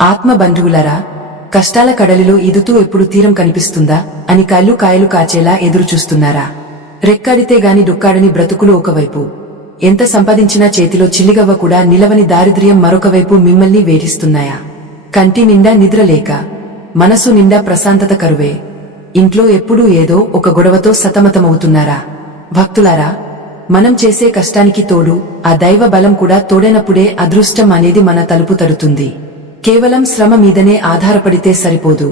ఆత్మ బంధువులారా, కష్టాల కడలిలో ఈదుతూ ఎప్పుడు తీరం కనిపిస్తుందా అని కళ్ళు కాయలు కాచేలా ఎదురుచూస్తున్నారా? రెక్కాడితే గాని డొక్కాడని బ్రతుకులు ఒకవైపు, ఎంత సంపాదించినా చేతిలో చిల్లిగవ్వ కూడా నిలవని దారిద్ర్యం మరొకవైపు మిమ్మల్ని వేధిస్తున్నాయా? కంటి నిండా నిద్రలేక, మనసు నిండా ప్రశాంతత కరువే, ఇంట్లో ఎప్పుడూ ఏదో ఒక గొడవతో సతమతమవుతున్నారా? భక్తులారా, మనం చేసే కష్టానికి తోడు ఆ దైవ బలం కూడా తోడైనప్పుడే అదృష్టం అనేది మన తలుపు తడుతుంది. కేవలం శ్రమ మీదనే ఆధారపడితే సరిపోదు,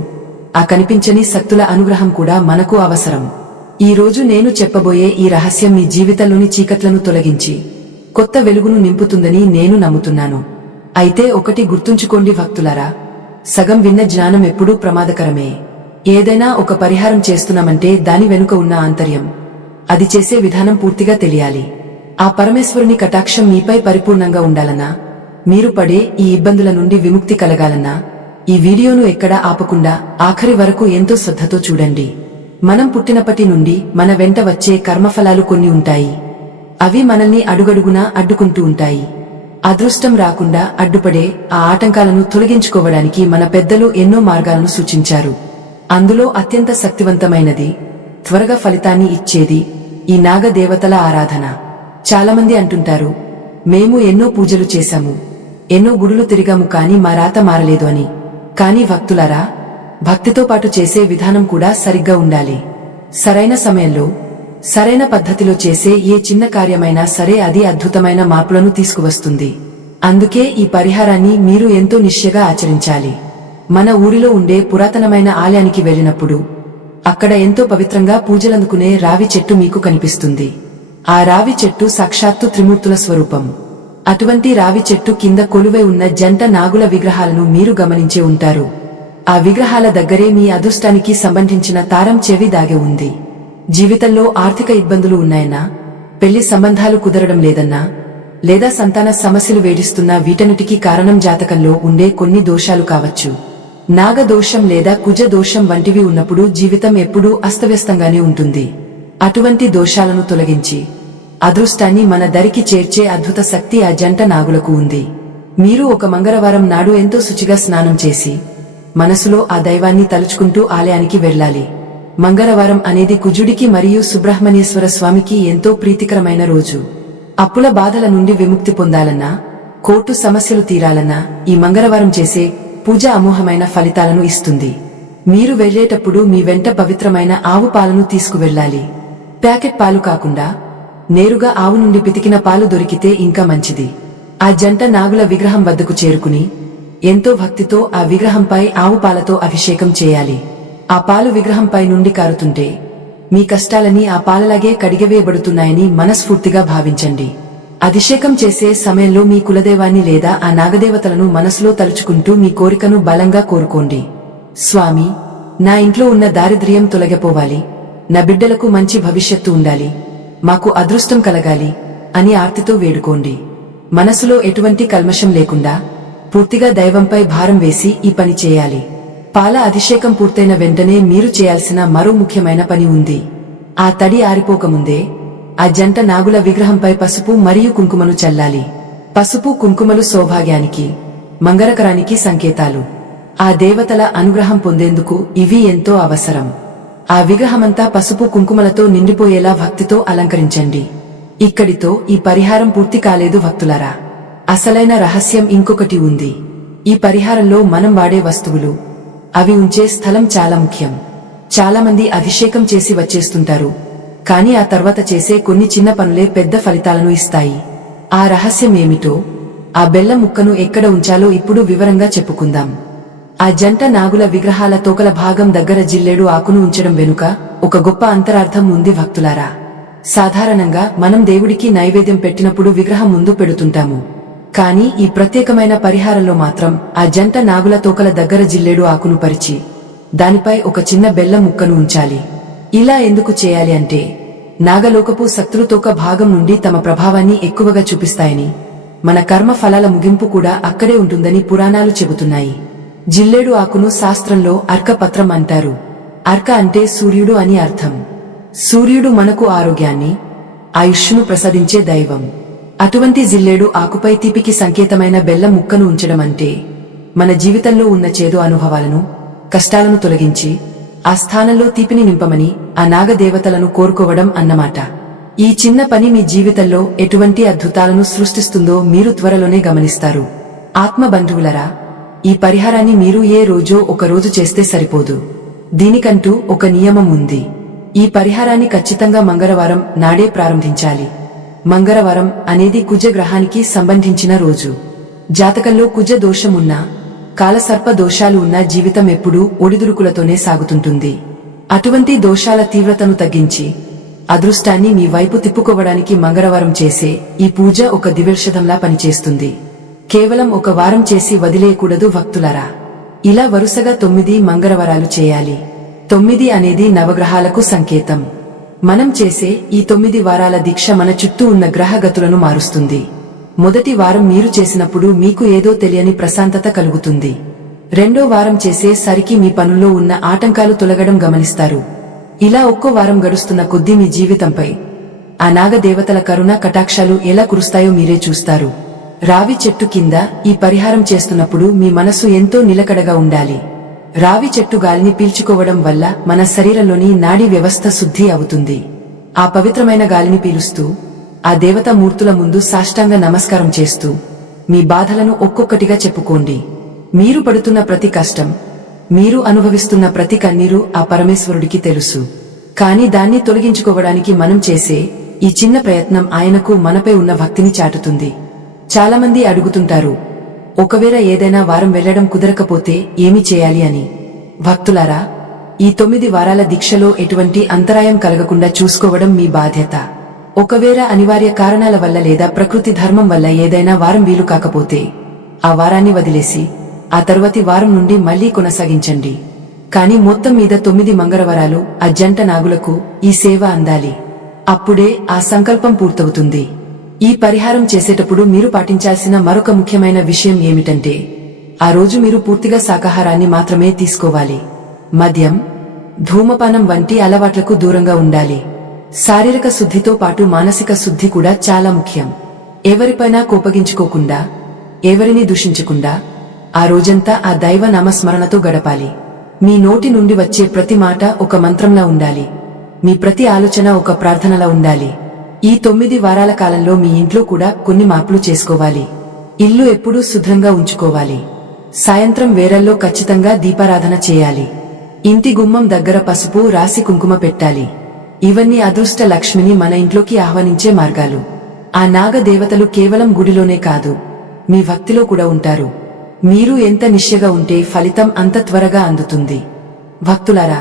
ఆ కనిపించని శక్తుల అనుగ్రహం కూడా మనకు అవసరం. ఈ రోజు నేను చెప్పబోయే ఈ రహస్యం మీ జీవితంలోని చీకట్లను తొలగించి కొత్త వెలుగును నింపుతుందని నేను నమ్ముతున్నాను. అయితే ఒకటి గుర్తుంచుకోండి భక్తులారా, సగం విన్న జ్ఞానం ఎప్పుడూ ప్రమాదకరమే. ఏదైనా ఒక పరిహారం చేస్తున్నామంటే దాని వెనుక ఉన్న ఆంతర్యం, అది చేసే విధానం పూర్తిగా తెలియాలి. ఆ పరమేశ్వరుని కటాక్షం మీపై పరిపూర్ణంగా ఉండాలన్నా, మీరు పడే ఈ ఇబ్బందుల నుండి విముక్తి కలగాలన్నా ఈ వీడియోను ఎక్కడా ఆపకుండా ఆఖరి వరకు ఎంతో శ్రద్ధతో చూడండి. మనం పుట్టినప్పటి నుండి మన వెంట వచ్చే కర్మఫలాలు కొన్ని ఉంటాయి. అవి మనల్ని అడుగడుగునా అడ్డుకుంటూ ఉంటాయి. అదృష్టం రాకుండా అడ్డుపడే ఆ ఆటంకాలను తొలగించుకోవడానికి మన పెద్దలు ఎన్నో మార్గాలను సూచించారు. అందులో అత్యంత శక్తివంతమైనది, త్వరగా ఫలితాన్ని ఇచ్చేది ఈ నాగదేవతల ఆరాధన. చాలామంది అంటుంటారు, మేము ఎన్నో పూజలు చేశాము, ఎన్నో గుడులు తిరిగాము, కానీ మా రాత మారలేదు అని. కానీ భక్తులారా, భక్తితో పాటు చేసే విధానం కూడా సరిగ్గా ఉండాలి. సరైన సమయంలో సరైన పద్ధతిలో చేసే ఏ చిన్న కార్యమైనా సరే అది అద్భుతమైన మార్పులను తీసుకువస్తుంది. అందుకే ఈ పరిహారాన్ని మీరు ఎంతో నిశ్చయగా ఆచరించాలి. మన ఊరిలో ఉండే పురాతనమైన ఆలయానికి వెళ్ళినప్పుడు అక్కడ ఎంతో పవిత్రంగా పూజలందుకునే రావి చెట్టు మీకు కనిపిస్తుంది. ఆ రావి చెట్టు సాక్షాత్తు త్రిమూర్తుల స్వరూపం. అటువంటి రావి చెట్టు కింద కొలువై ఉన్న జంట నాగుల విగ్రహాలను మీరు గమనించే ఉంటారు. ఆ విగ్రహాల దగ్గరే మీ అదృష్టానికి సంబంధించిన తారం చెవి దాగి ఉంది. జీవితంలో ఆర్థిక ఇబ్బందులు ఉన్నాయన్నా, పెళ్లి సంబంధాలు కుదరడం లేదన్నా, లేదా సంతాన సమస్యలు వేధిస్తున్నా వీటన్నిటికీ కారణం జాతకంలో ఉండే కొన్ని దోషాలు కావచ్చు. నాగదోషం లేదా కుజ దోషం వంటివి ఉన్నప్పుడు జీవితం ఎప్పుడూ అస్తవ్యస్తంగానే ఉంటుంది. అటువంటి దోషాలను తొలగించి అదృష్టాన్ని మన దరికి చేర్చే అద్భుత శక్తి ఆ జంట నాగులకు ఉంది. మీరు ఒక మంగళవారం నాడు ఎంతో శుచిగా స్నానం చేసి మనసులో ఆ దైవాన్ని తలుచుకుంటూ ఆలయానికి వెళ్లాలి. మంగళవారం అనేది కుజుడికి మరియు సుబ్రహ్మణ్యేశ్వర స్వామికి ఎంతో ప్రీతికరమైన రోజు. అప్పుల బాధల నుండి విముక్తి పొందాలన్నా, కోర్టు సమస్యలు తీరాలన్నా ఈ మంగళవారం చేసే పూజ అమోఘమైన ఫలితాలను ఇస్తుంది. మీరు వెళ్లేటప్పుడు మీ వెంట పవిత్రమైన ఆవు పాలను తీసుకువెళ్లాలి. ప్యాకెట్ పాలు కాకుండా నేరుగా ఆవు నుండి పితికిన పాలు దొరికితే ఇంకా మంచిది. ఆ జంట నాగుల విగ్రహం వద్దకు చేరుకుని ఎంతో భక్తితో ఆ విగ్రహంపై ఆవు పాలతో అభిషేకం చేయాలి. ఆ పాలు విగ్రహంపై నుండి కారుతుంటే మీ కష్టాలన్నీ ఆ పాలలాగే కడిగివేయబడుతున్నాయని మనస్ఫూర్తిగా భావించండి. అభిషేకం చేసే సమయంలో మీ కులదేవాన్ని లేదా ఆ నాగదేవతలను మనసులో తలుచుకుంటూ మీ కోరికను బలంగా కోరుకోండి. స్వామి, నా ఇంట్లో ఉన్న దారిద్ర్యం తొలగిపోవాలి, నా బిడ్డలకు మంచి భవిష్యత్తు ఉండాలి, మాకు అదృష్టం కలగాలి అని ఆర్తితో వేడుకోండి. మనసులో ఎటువంటి కల్మషం లేకుండా పూర్తిగా దైవంపై భారం వేసి ఈ పని చేయాలి. పాల అభిషేకం పూర్తయిన వెంటనే మీరు చేయాల్సిన మరో ముఖ్యమైన పని ఉంది. ఆ తడి ఆరిపోకముందే ఆ జంట నాగుల విగ్రహంపై పసుపు మరియు కుంకుమను చల్లాలి. పసుపు కుంకుమలు సౌభాగ్యానికి, మంగళకరానికి సంకేతాలు. ఆ దేవతల అనుగ్రహం పొందేందుకు ఇవి ఎంతో అవసరం. ఆ విగ్రహమంతా పసుపు కుంకుమలతో నిండిపోయేలా భక్తితో అలంకరించండి. ఇక్కడితో ఈ పరిహారం పూర్తి కాలేదు భక్తులారా. అసలైన రహస్యం ఇంకొకటి ఉంది. ఈ పరిహారంలో మనం వాడే వస్తువులు, అవి ఉంచే స్థలం చాలా ముఖ్యం. చాలామంది అభిషేకం చేసి వచ్చేస్తుంటారు, కానీ ఆ తర్వాత చేసే కొన్ని చిన్న పనులే పెద్ద ఫలితాలను ఇస్తాయి. ఆ రహస్యం ఏమిటో, ఆ బెల్లం ముక్కను ఎక్కడ ఉంచాలో ఇప్పుడు వివరంగా చెప్పుకుందాం. ఆ జంట నాగుల విగ్రహాల తోకల భాగం దగ్గర జిల్లేడు ఆకును ఉంచడం వెనుక ఒక గొప్ప అంతరార్థం ఉంది భక్తులారా. సాధారణంగా మనం దేవుడికి నైవేద్యం పెట్టినప్పుడు విగ్రహం ముందు పెడుతుంటాము. కానీ ఈ ప్రత్యేకమైన పరిహారంలో మాత్రం ఆ జంట నాగుల తోకల దగ్గర జిల్లేడు ఆకును పరిచి దానిపై ఒక చిన్న బెల్లం ముక్కను ఉంచాలి. ఇలా ఎందుకు చేయాలి అంటే, నాగలోకపు శక్తులు తోక భాగం నుండి తమ ప్రభావాన్ని ఎక్కువగా చూపిస్తాయని, మన కర్మ ఫలాల ముగింపు కూడా అక్కడే ఉంటుందని పురాణాలు చెబుతున్నాయి. జిల్లేడు ఆకును శాస్త్రంలో అర్కపత్రం అంటారు. అర్క అంటే సూర్యుడు అని అర్థం. సూర్యుడు మనకు ఆరోగ్యాన్ని, ఆయుష్ను ప్రసాదించే దైవం. అటువంటి జిల్లేడు ఆకుపై తీపికి సంకేతమైన బెల్లం ముక్కను ఉంచడం అంటే మన జీవితంలో ఉన్న చేదు అనుభవాలను, కష్టాలను తొలగించి ఆ స్థానంలో తీపిని నింపమని ఆ నాగదేవతలను కోరుకోవడం అన్నమాట. ఈ చిన్న పని మీ జీవితంలో ఎటువంటి అద్భుతాలను సృష్టిస్తుందో మీరు త్వరలోనే గమనిస్తారు. ఆత్మబంధువులరా, ఈ పరిహారాన్ని మీరు ఏ రోజో ఒక రోజు చేస్తే సరిపోదు. దీనికంటూ ఒక నియమం ఉంది. ఈ పరిహారాన్ని ఖచ్చితంగా మంగళవారం నాడే ప్రారంభించాలి. మంగళవారం అనేది కుజ గ్రహానికి సంబంధించిన రోజు. జాతకంలో కుజ దోషం ఉన్నా, కాలసర్ప దోషాలు ఉన్న జీవితం ఎప్పుడూ ఒడిదుడుకులతోనే సాగుతుంటుంది. అటువంటి దోషాల తీవ్రతను తగ్గించి అదృష్టాన్ని మీ వైపు తిప్పుకోవడానికి మంగళవారం చేసే ఈ పూజ ఒక దివ్యౌషధంలా పనిచేస్తుంది. కేవలం ఒక వారం చేసి వదిలేయకూడదు భక్తులారా. ఇలా వరుసగా 9 మంగళవారాలు చేయాలి. 9 అనేది నవగ్రహాలకు సంకేతం. మనం చేసే ఈ 9 వారాల దీక్ష మన చుట్టూ ఉన్న గ్రహగతులను మారుస్తుంది. మొదటి వారం మీరు చేసినప్పుడు మీకు ఏదో తెలియని ప్రశాంతత కలుగుతుంది. రెండో వారం చేసే సరికి మీ పనుల్లో ఉన్న ఆటంకాలు తొలగడం గమనిస్తారు. ఇలా ఒక్కో వారం గడుస్తున్న కొద్దీ మీ జీవితంపై ఆ నాగదేవతల కరుణ కటాక్షాలు ఎలా కురుస్తాయో మీరే చూస్తారు. రావి చెట్టు కింద ఈ పరిహారం చేస్తున్నప్పుడు మీ మనసు ఎంతో నిలకడగా ఉండాలి. రావి చెట్టు గాలిని పీల్చుకోవడం వల్ల మన శరీరంలోని నాడీ వ్యవస్థ శుద్ధి అవుతుంది. ఆ పవిత్రమైన గాలిని పీలుస్తూ ఆ దేవతా మూర్తుల ముందు సాష్టాంగ నమస్కారం చేస్తూ మీ బాధలను ఒక్కొక్కటిగా చెప్పుకోండి. మీరు పడుతున్న ప్రతి కష్టం, మీరు అనుభవిస్తున్న ప్రతి కన్నీరు ఆ పరమేశ్వరుడికి తెలుసు. కాని దాన్ని తొలగించుకోవడానికి మనం చేసే ఈ చిన్న ప్రయత్నం ఆయనకు మనపై ఉన్న భక్తిని చాటుతుంది. చాలామంది అడుగుతుంటారు, ఒకవేళ ఏదైనా వారం వెళ్లడం కుదరకపోతే ఏమి చేయాలి అని. భక్తులారా, ఈ 9 వారాల దీక్షలో ఎటువంటి అంతరాయం కలగకుండా చూసుకోవడం మీ బాధ్యత. ఒకవేళ అనివార్య కారణాల వల్ల లేదా ప్రకృతి ధర్మం వల్ల ఏదైనా వారం వీలు కాకపోతే ఆ వారాన్ని వదిలేసి ఆ తర్వాతి వారం నుండి మళ్లీ కొనసాగించండి. కాని మొత్తం మీద 9 మంగళవారాలు ఆ జంట నాగులకు ఈ సేవ అందాలి. అప్పుడే ఆ సంకల్పం పూర్తవుతుంది. ఈ పరిహారం చేసేటప్పుడు మీరు పాటించాల్సిన మరొక ముఖ్యమైన విషయం ఏమిటంటే, ఆ రోజు మీరు పూర్తిగా శాకాహారాన్ని మాత్రమే తీసుకోవాలి. మద్యం, ధూమపానం వంటి అలవాట్లకు దూరంగా ఉండాలి. శారీరక శుద్ధితో పాటు మానసిక శుద్ధి కూడా చాలా ముఖ్యం. ఎవరిపైనా కోపగించుకోకుండా, ఎవరిని దూషించకుండా ఆ రోజంతా ఆ దైవ నామస్మరణతో గడపాలి. మీ నోటి నుండి వచ్చే ప్రతి మాట ఒక మంత్రంలా ఉండాలి. మీ ప్రతి ఆలోచన ఒక ప్రార్థనలా ఉండాలి. ఈ 9 వారాల కాలంలో మీ ఇంట్లో కూడా కొన్ని మార్పులు చేసుకోవాలి. ఇల్లు ఎప్పుడూ శుభ్రంగా ఉంచుకోవాలి. సాయంత్రం వేళల్లో ఖచ్చితంగా దీపారాధన చేయాలి. ఇంటి గుమ్మం దగ్గర పసుపు రాసి కుంకుమ పెట్టాలి. ఇవన్నీ అదృష్ట లక్ష్మిని మన ఇంట్లోకి ఆహ్వానించే మార్గాలు. ఆ నాగదేవతలు కేవలం గుడిలోనే కాదు, మీ భక్తిలో కూడా ఉంటారు. మీరు ఎంత నిశ్చయగా ఉంటే ఫలితం అంత త్వరగా అందుతుంది. భక్తులారా,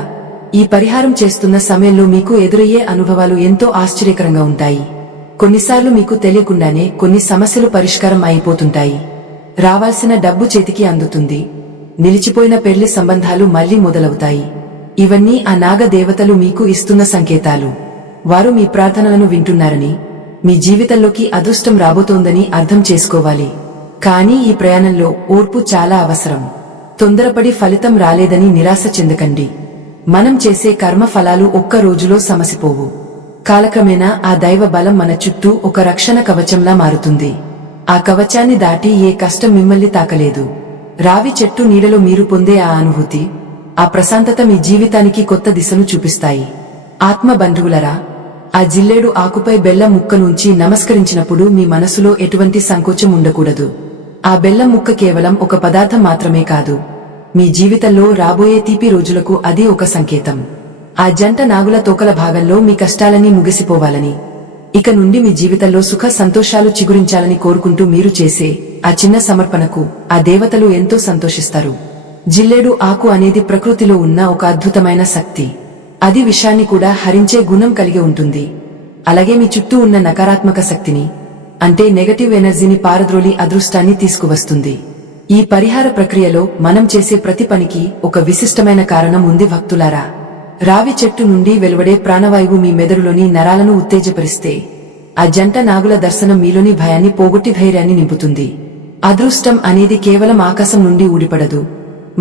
ఈ పరిహారం చేస్తున్న సమయంలో మీకు ఎదురయ్యే అనుభవాలు ఎంతో ఆశ్చర్యకరంగా ఉంటాయి. కొన్నిసార్లు మీకు తెలియకుండానే కొన్ని సమస్యలు పరిష్కారం అయిపోతుంటాయి. రావాల్సిన డబ్బు చేతికి అందుతుంది. నిలిచిపోయిన పెళ్లి సంబంధాలు మళ్లీ మొదలవుతాయి. ఇవన్నీ ఆ నాగదేవతలు మీకు ఇస్తున్న సంకేతాలు. వారు మీ ప్రార్థనలను వింటున్నారని, మీ జీవితంలోకి అదృష్టం రాబోతోందని అర్థం చేసుకోవాలి. కానీ ఈ ప్రయాణంలో ఓర్పు చాలా అవసరం. తొందరపడి ఫలితం రాలేదని నిరాశ చెందకండి. మనం చేసే కర్మ ఫలాలు ఒక్క రోజులో సమసిపోవు. కాలక్రమేణా ఆ దైవ బలం మన చుట్టూ ఒక రక్షణ కవచంలా మారుతుంది. ఆ కవచాన్ని దాటి ఏ కష్టం మిమ్మల్ని తాకలేదు. రావి చెట్టు నీడలో మీరు పొందే ఆ అనుభూతి, ఆ ప్రశాంతత మీ జీవితానికి కొత్త దిశను చూపిస్తాయి. ఆత్మ బంధువులరా, ఆ జిల్లేడు ఆకుపై బెల్లం ముక్క నుంచి నమస్కరించినప్పుడు మీ మనసులో ఎటువంటి సంకోచం ఉండకూడదు. ఆ బెల్లం ముక్క కేవలం ఒక పదార్థం మాత్రమే కాదు, మీ జీవితంలో రాబోయే తీపి రోజులకు అది ఒక సంకేతం. ఆ జంట నాగుల తోకల భాగంలో మీ కష్టాలన్నీ ముగిసిపోవాలని, ఇక నుండి మీ జీవితంలో సుఖ సంతోషాలు చిగురించాలని కోరుకుంటూ మీరు చేసే ఆ చిన్న సమర్పణకు ఆ దేవతలు ఎంతో సంతోషిస్తారు. జిల్లేడు ఆకు అనేది ప్రకృతిలో ఉన్న ఒక అద్భుతమైన శక్తి. అది విషాన్ని కూడా హరించే గుణం కలిగి ఉంటుంది. అలాగే మీ చుట్టూ ఉన్న నకారాత్మక శక్తిని, అంటే నెగటివ్ ఎనర్జీని పారద్రోలి అదృష్టాన్ని తీసుకువస్తుంది. ఈ పరిహార ప్రక్రియలో మనం చేసే ప్రతి పనికి ఒక విశిష్టమైన కారణం ఉంది భక్తులారా. రావి చెట్టు నుండి వెలువడే ప్రాణవాయువు మీ మెదడులోని నరాలను ఉత్తేజపరిస్తే, ఆ జంట నాగుల దర్శనం మీలోని భయాన్ని పోగొట్టి ధైర్యాన్ని నింపుతుంది. అదృష్టం అనేది కేవలం ఆకాశం నుండి ఊడిపడదు.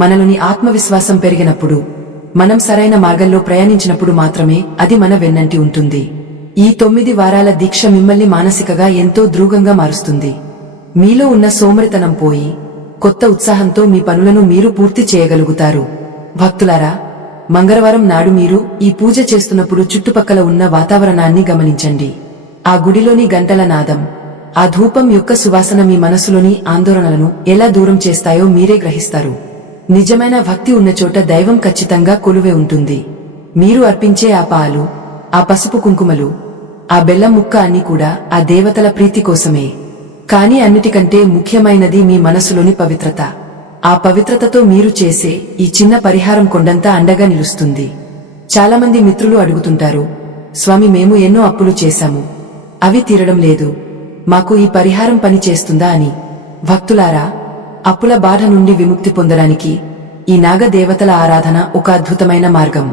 మనలోని ఆత్మవిశ్వాసం పెరిగినప్పుడు, మనం సరైన మార్గంలో ప్రయాణించినప్పుడు మాత్రమే అది మన వెన్నంటి ఉంటుంది. ఈ 9 వారాల దీక్ష మిమ్మల్ని మానసికగా ఎంతో దృఢంగా మారుస్తుంది. మీలో ఉన్న సోమరితనం పోయి కొత్త ఉత్సాహంతో మీ పనులను మీరు పూర్తి చేయగలుగుతారు. భక్తులారా, మంగళవారం నాడు మీరు ఈ పూజ చేస్తున్నప్పుడు చుట్టుపక్కల ఉన్న వాతావరణాన్ని గమనించండి. ఆ గుడిలోని గంటల నాదం, ఆ ధూపం యొక్క సువాసన మీ మనసులోని ఆందోళనలను ఎలా దూరం చేస్తాయో మీరే గ్రహిస్తారు. నిజమైన భక్తి ఉన్న చోట దైవం ఖచ్చితంగా కొలువే ఉంటుంది. మీరు అర్పించే ఆ పాలు, ఆ పసుపు కుంకుమలు, ఆ బెల్లం ముక్క అన్నీ కూడా ఆ దేవతల ప్రీతి కోసమే. కానీ అన్నిటికంటే ముఖ్యమైనది మీ మనసులోని పవిత్రత. ఆ పవిత్రతతో మీరు చేసే ఈ చిన్న పరిహారం కొండంతా అండగా నిలుస్తుంది. చాలామంది మిత్రులు అడుగుతుంటారు, స్వామి, మేము ఎన్నో అప్పులు చేశాము, అవి తీరడం లేదు, మాకు ఈ పరిహారం పని చేస్తుందా అని. భక్తులారా, అప్పుల బాధ నుండి విముక్తి పొందడానికి ఈ నాగదేవతల ఆరాధన ఒక అద్భుతమైన మార్గం.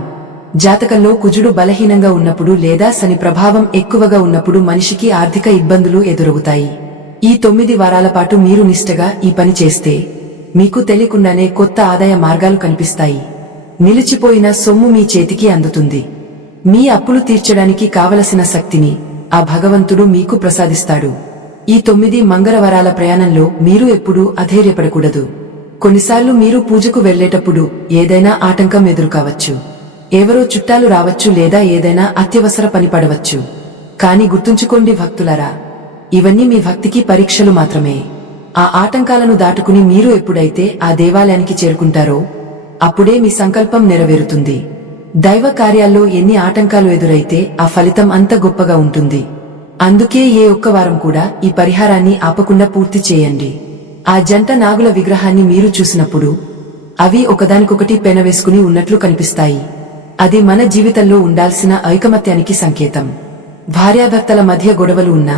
జాతకంలో కుజుడు బలహీనంగా ఉన్నప్పుడు లేదా శని ప్రభావం ఎక్కువగా ఉన్నప్పుడు మనిషికి ఆర్థిక ఇబ్బందులు ఎదురవుతాయి. ఈ 9 వారాల పాటు మీరు నిష్టగా ఈ పని చేస్తే మీకు తెలియకుండానే కొత్త ఆదాయ మార్గాలు కనిపిస్తాయి. నిలిచిపోయిన సొమ్ము మీ చేతికి అందుతుంది. మీ అప్పులు తీర్చడానికి కావలసిన శక్తిని ఆ భగవంతుడు మీకు ప్రసాదిస్తాడు. ఈ 9 మంగళవారాల ప్రయాణంలో మీరు ఎప్పుడూ అధైర్యపడకూడదు. కొన్నిసార్లు మీరు పూజకు వెళ్లేటప్పుడు ఏదైనా ఆటంకం ఎదురుకావచ్చు. ఎవరో చుట్టాలు రావచ్చు లేదా ఏదైనా అత్యవసర పని పడవచ్చు. కాని గుర్తుంచుకోండి భక్తులారా, ఇవన్నీ మీ భక్తికి పరీక్షలు మాత్రమే. ఆ ఆటంకాలను దాటుకుని మీరు ఎప్పుడైతే ఆ దేవాలయానికి చేరుకుంటారో అప్పుడే మీ సంకల్పం నెరవేరుతుంది. దైవ కార్యాల్లో ఎన్ని ఆటంకాలు ఎదురైతే ఆ ఫలితం అంత గొప్పగా ఉంటుంది. అందుకే ఏ ఒక్క వారం కూడా ఈ పరిహారాన్ని ఆపకుండా పూర్తి చేయండి. ఆ జంట నాగుల విగ్రహాన్ని మీరు చూసినప్పుడు అవి ఒకదానికొకటి పెనవేసుకుని ఉన్నట్లు కనిపిస్తాయి. అది మన జీవితంలో ఉండాల్సిన ఐకమత్యానికి సంకేతం. భార్యాభర్తల మధ్య గొడవలు ఉన్నా,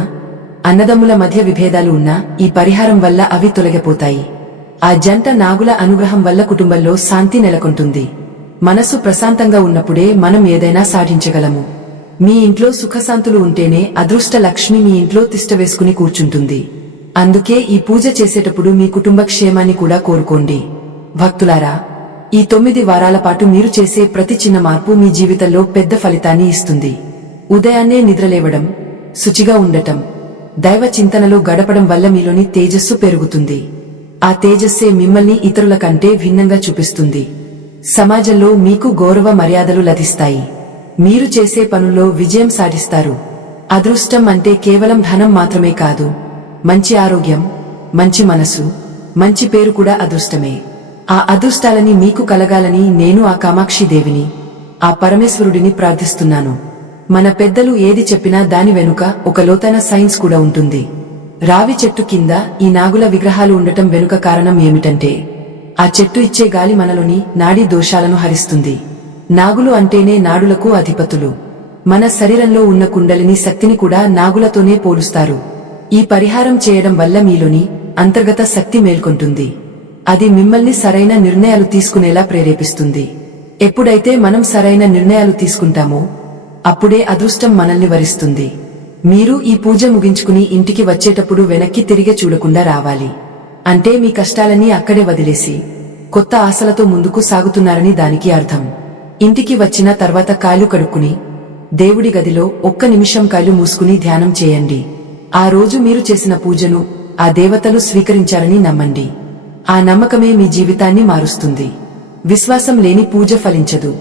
అన్నదమ్ముల మధ్య విభేదాలు ఉన్నా ఈ పరిహారం వల్ల అవి తొలగిపోతాయి. ఆ జంట నాగుల అనుగ్రహం వల్ల కుటుంబంలో శాంతి నెలకొంటుంది. మనసు ప్రశాంతంగా ఉన్నప్పుడే మనం ఏదైనా సాధించగలము. మీ ఇంట్లో సుఖశాంతులు ఉంటేనే అదృష్ట లక్ష్మి మీ ఇంట్లో తిష్టవేసుకుని కూర్చుంటుంది. అందుకే ఈ పూజ చేసేటప్పుడు మీ కుటుంబ క్షేమాన్ని కూడా కోరుకోండి. భక్తులారా, ఈ 9 వారాల పాటు మీరు చేసే ప్రతి చిన్న మార్పు మీ జీవితంలో పెద్ద ఫలితాన్ని ఇస్తుంది. ఉదయాన్నే నిద్రలేవడం, శుచిగా ఉండటం, దైవ చింతనలో గడపడం వల్ల మీలోని తేజస్సు పెరుగుతుంది. ఆ తేజస్సే మిమ్మల్ని ఇతరుల కంటే భిన్నంగా చూపిస్తుంది. సమాజంలో మీకు గౌరవ మర్యాదలు లభిస్తాయి. మీరు చేసే పనుల్లో విజయం సాధిస్తారు. అదృష్టం అంటే కేవలం ధనం మాత్రమే కాదు, మంచి ఆరోగ్యం, మంచి మనసు, మంచి పేరు కూడా అదృష్టమే. ఆ అదృష్టాలని మీకు కలగాలని నేను ఆ కామాక్షిదేవిని, ఆ పరమేశ్వరుడిని ప్రార్థిస్తున్నాను. మన పెద్దలు ఏది చెప్పినా దాని వెనుక ఒక లోతైన సైన్స్ కూడా ఉంటుంది. రావి చెట్టు కింద ఈ నాగుల విగ్రహాలు ఉండటం వెనుక కారణం ఏమిటంటే, ఆ చెట్టు ఇచ్చే గాలి మనలోని నాడీ దోషాలను హరిస్తుంది. నాగులు అంటేనే నాడులకు అధిపతులు. మన శరీరంలో ఉన్న కుండలిని శక్తిని కూడా నాగులతోనే పోలుస్తారు. ఈ పరిహారం చేయడం వల్ల మీలోని అంతర్గత శక్తి మేల్కొంటుంది. అది మిమ్మల్ని సరైన నిర్ణయాలు తీసుకునేలా ప్రేరేపిస్తుంది. ఎప్పుడైతే మనం సరైన నిర్ణయాలు తీసుకుంటామో అప్పుడే అదృష్టం మనల్ని వరిస్తుంది. మీరు ఈ పూజ ముగించుకుని ఇంటికి వచ్చేటప్పుడు వెనక్కి తిరిగి చూడకుండా రావాలి. అంటే మీ కష్టాలన్నీ అక్కడే వదిలేసి కొత్త ఆశలతో ముందుకు సాగుతున్నారని దానికి అర్థం. ఇంటికి వచ్చిన తర్వాత కాళ్ళు కడుక్కుని దేవుడి గదిలో ఒక్క నిమిషం కాళ్ళు మూసుకుని ధ్యానం చేయండి. ఆ రోజు మీరు చేసిన పూజను ఆ దేవతలు స్వీకరించారని నమ్మండి. ఆ నమ్మకమే మీ జీవితాన్ని మారుస్తుంది. విశ్వాసం లేని పూజ ఫలించదు.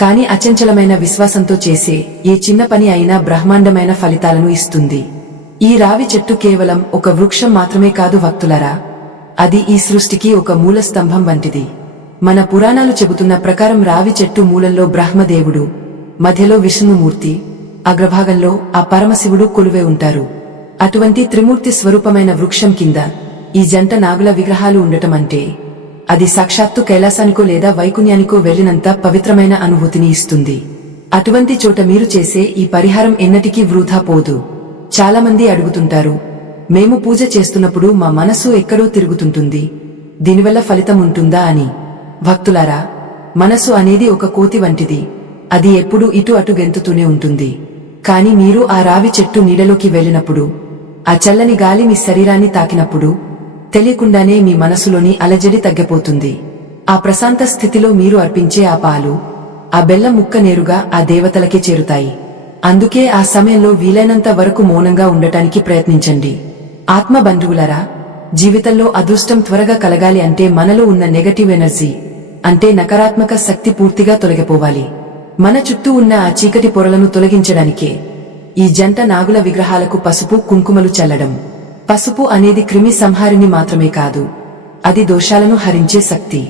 కాని అచంచలమైన విశ్వాసంతో చేసే ఏ చిన్న పని అయినా బ్రహ్మాండమైన ఫలితాలను ఇస్తుంది. ఈ రావి చెట్టు కేవలం ఒక వృక్షం మాత్రమే కాదు భక్తులారా, అది ఈ సృష్టికి ఒక మూల స్తంభం వంటిది. మన పురాణాలు చెబుతున్న ప్రకారం రావి చెట్టు మూలంలో బ్రహ్మదేవుడు, మధ్యలో విష్ణుమూర్తి, అగ్రభాగంలో ఆ పరమశివుడు కొలువే ఉంటారు. అటువంటి త్రిమూర్తి స్వరూపమైన వృక్షం కింద ఈ జంట నాగుల విగ్రహాలు ఉండటం అంటే అది సాక్షాత్తు కైలాసానికో లేదా వైకుంఠానికో వెళ్లినంత పవిత్రమైన అనుభూతిని ఇస్తుంది. అటువంటి చోట మీరు చేసే ఈ పరిహారం ఎన్నటికీ వృధా పోదు. చాలామంది అడుగుతుంటారు, మేము పూజ చేస్తున్నప్పుడు మా మనసు ఎక్కడో తిరుగుతుంటుంది, దీనివల్ల ఫలితం ఉంటుందా అని. భక్తులారా, మనసు అనేది ఒక కోతి వంటిది. అది ఎప్పుడూ ఇటు అటు గెంతుతూనే ఉంటుంది. కాని మీరు ఆ రావి చెట్టు నీడలోకి వెళ్లినప్పుడు, ఆ చల్లని గాలి మీ శరీరాన్ని తాకినప్పుడు తెలియకుండానే మీ మనసులోని అలజడి తగ్గిపోతుంది. ఆ ప్రశాంత స్థితిలో మీరు అర్పించే ఆ పాలు, ఆ బెల్లం ముక్క నేరుగా ఆ దేవతలకే చేరుతాయి. అందుకే ఆ సమయంలో వీలైనంత వరకు మౌనంగా ఉండటానికి ప్రయత్నించండి. ఆత్మ బంధువులారా, జీవితంలో అదృష్టం త్వరగా కలగాలి అంటే మనలో ఉన్న నెగటివ్ ఎనర్జీ అంటే నకారాత్మక శక్తి పూర్తిగా తొలగిపోవాలి. మన చుట్టూ ఉన్న ఆ చీకటి పొరలను తొలగించడానికే ఈ జంట నాగుల విగ్రహాలకు పసుపు కుంకుమలు చల్లడం. పసుపు అనేది క్రిమి సంహారిణి మాత్రమే కాదు, అది దోషాలను హరించే శక్తి.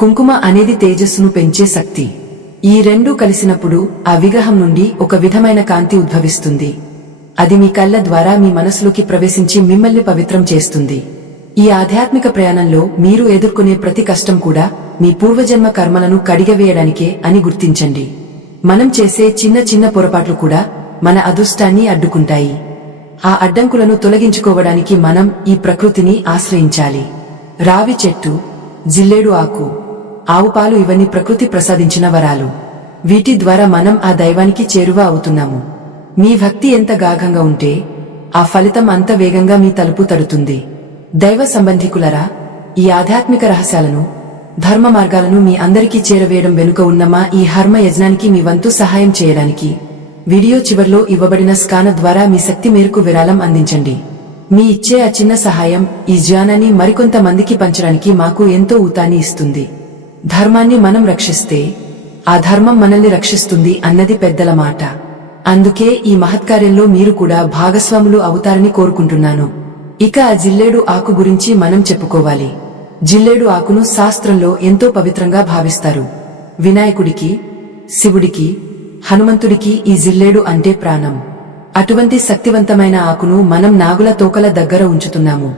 కుంకుమ అనేది తేజస్సును పెంచే శక్తి. ఈ రెండూ కలిసినప్పుడు ఆ విగ్రహం నుండి ఒక విధమైన కాంతి ఉద్భవిస్తుంది. అది మీ కళ్ళ ద్వారా మీ మనసులోకి ప్రవేశించి మిమ్మల్ని పవిత్రం చేస్తుంది. ఈ ఆధ్యాత్మిక ప్రయాణంలో మీరు ఎదుర్కొనే ప్రతి కష్టం కూడా మీ పూర్వజన్మ కర్మలను కడిగవేయడానికే అని గుర్తించండి. మనం చేసే చిన్న చిన్న పొరపాట్లు కూడా మన అదృష్టాన్ని అడ్డుకుంటాయి. ఆ అడ్డంకులను తొలగించుకోవడానికి మనం ఈ ప్రకృతిని ఆశ్రయించాలి. రావి చెట్టు, జిల్లేడు ఆకు, ఆవు పాలు ఇవన్నీ ప్రకృతి ప్రసాదించిన వరాలు. వీటి ద్వారా మనం ఆ దైవానికి చేరువ అవుతున్నాము. మీ భక్తి ఎంత గాఢంగా ఉంటే ఆ ఫలితం అంత వేగంగా మీ తలుపు తడుతుంది. దైవ సంబంధికులరా, ఈ ఆధ్యాత్మిక రహస్యాలను, ధర్మ మార్గాలను మీ అందరికీ చేరవేయడం వెనుక ఉన్నమా ఈ హర్మ యజ్ఞానికి మీ వంతు సహాయం చేయడానికి వీడియో చివర్లో ఇవ్వబడిన స్కానర్ ద్వారా మీ శక్తి మేరకు విరాళం అందించండి. మీ ఇచ్చే ఆ చిన్న సహాయం ఈ జ్ఞానాన్ని మరికొంత మందికి పంచడానికి మాకు ఎంతో ఊతాన్ని ఇస్తుంది. ధర్మాన్ని మనం రక్షిస్తే ఆ ధర్మం మనల్ని రక్షిస్తుంది అన్నది పెద్దల మాట. అందుకే ఈ మహత్కార్యంలో మీరు కూడా భాగస్వాములు అవుతారని కోరుకుంటున్నాను. ఇక ఆ జిల్లేడు ఆకు గురించి మనం చెప్పుకోవాలి. జిల్లేడు ఆకును శాస్త్రంలో ఎంతో పవిత్రంగా భావిస్తారు. వినాయకుడికి, శివుడికి, హనుమంతుడికి ఈ జిల్లేడు అంటే ప్రాణం. అటువంటి శక్తివంతమైన ఆకును మనం నాగుల తోకల దగ్గర ఉంచుతున్నాము.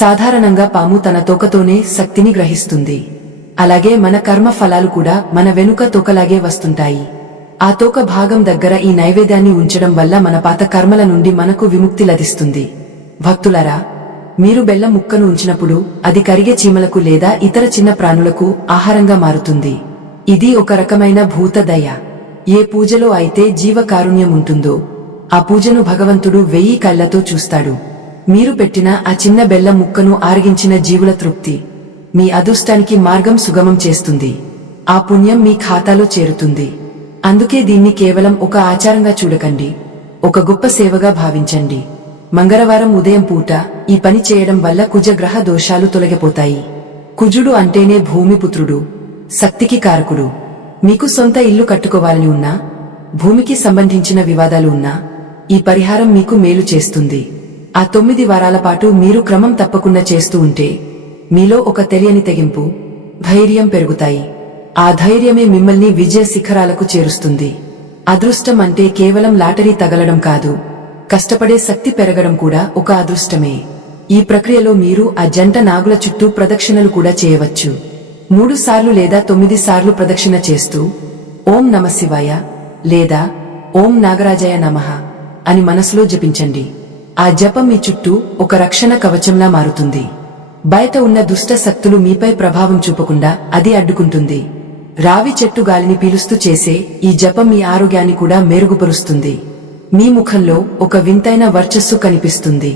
సాధారణంగా పాము తన తోకతోనే శక్తిని గ్రహిస్తుంది. అలాగే మన కర్మ ఫలాలు కూడా మన వెనుక తోకలాగే వస్తుంటాయి. ఆ తోక భాగం దగ్గర ఈ నైవేద్యాన్ని ఉంచడం వల్ల మన పాత కర్మల నుండి మనకు విముక్తి లభిస్తుంది. భక్తులరా, మీరు బెల్లం ముక్కను ఉంచినప్పుడు అది కరిగే చీమలకు లేదా ఇతర చిన్న ప్రాణులకు ఆహారంగా మారుతుంది. ఇది ఒక రకమైన భూత దయ. ఏ పూజలో అయితే జీవకారుణ్యం ఉంటుందో ఆ పూజను భగవంతుడు 1000 కళ్లతో చూస్తాడు. మీరు పెట్టిన ఆ చిన్న బెల్లం ముక్కను ఆరగించిన జీవుల తృప్తి మీ అదృష్టానికి మార్గం సుగమం చేస్తుంది. ఆ పుణ్యం మీ ఖాతాలో చేరుతుంది. అందుకే దీన్ని కేవలం ఒక ఆచారంగా చూడకండి, ఒక గొప్ప సేవగా భావించండి. మంగళవారం ఉదయం పూట ఈ పని చేయడం వల్ల కుజగ్రహ దోషాలు తొలగిపోతాయి. కుజుడు అంటేనే భూమిపుత్రుడు, శక్తికి కారకుడు. మీకు సొంత ఇల్లు కట్టుకోవాలని ఉన్నా, భూమికి సంబంధించిన వివాదాలు ఉన్నా ఈ పరిహారం మీకు మేలు చేస్తుంది. ఆ 9 వారాల పాటు మీరు క్రమం తప్పకుండా చేస్తూ ఉంటే మీలో ఒక తెలియని తెగింపు, ధైర్యం పెరుగుతాయి. ఆ ధైర్యమే మిమ్మల్ని విజయ శిఖరాలకు చేరుస్తుంది. అదృష్టం అంటే కేవలం లాటరీ తగలడం కాదు, కష్టపడే శక్తి పెరగడం కూడా ఒక అదృష్టమే. ఈ ప్రక్రియలో మీరు ఆ జంట నాగుల చుట్టూ ప్రదక్షిణలు కూడా చేయవచ్చు. 3 సార్లు లేదా 9 సార్లు ప్రదక్షిణ చేస్తూ ఓం నమఃశివాయ లేదా ఓం నాగరాజాయ నమః అని మనసులో జపించండి. ఆ జపం మీ చుట్టూ ఒక రక్షణ కవచంలా మారుతుంది. బయట ఉన్న దుష్ట శక్తులు మీపై ప్రభావం చూపకుండా అది అడ్డుకుంటుంది. రావి చెట్టు గాలిని పీలుస్తూ చేసే ఈ జపం మీ ఆరోగ్యాన్ని కూడా మెరుగుపరుస్తుంది. మీ ముఖంలో ఒక వింతైన వర్చస్సు కనిపిస్తుంది.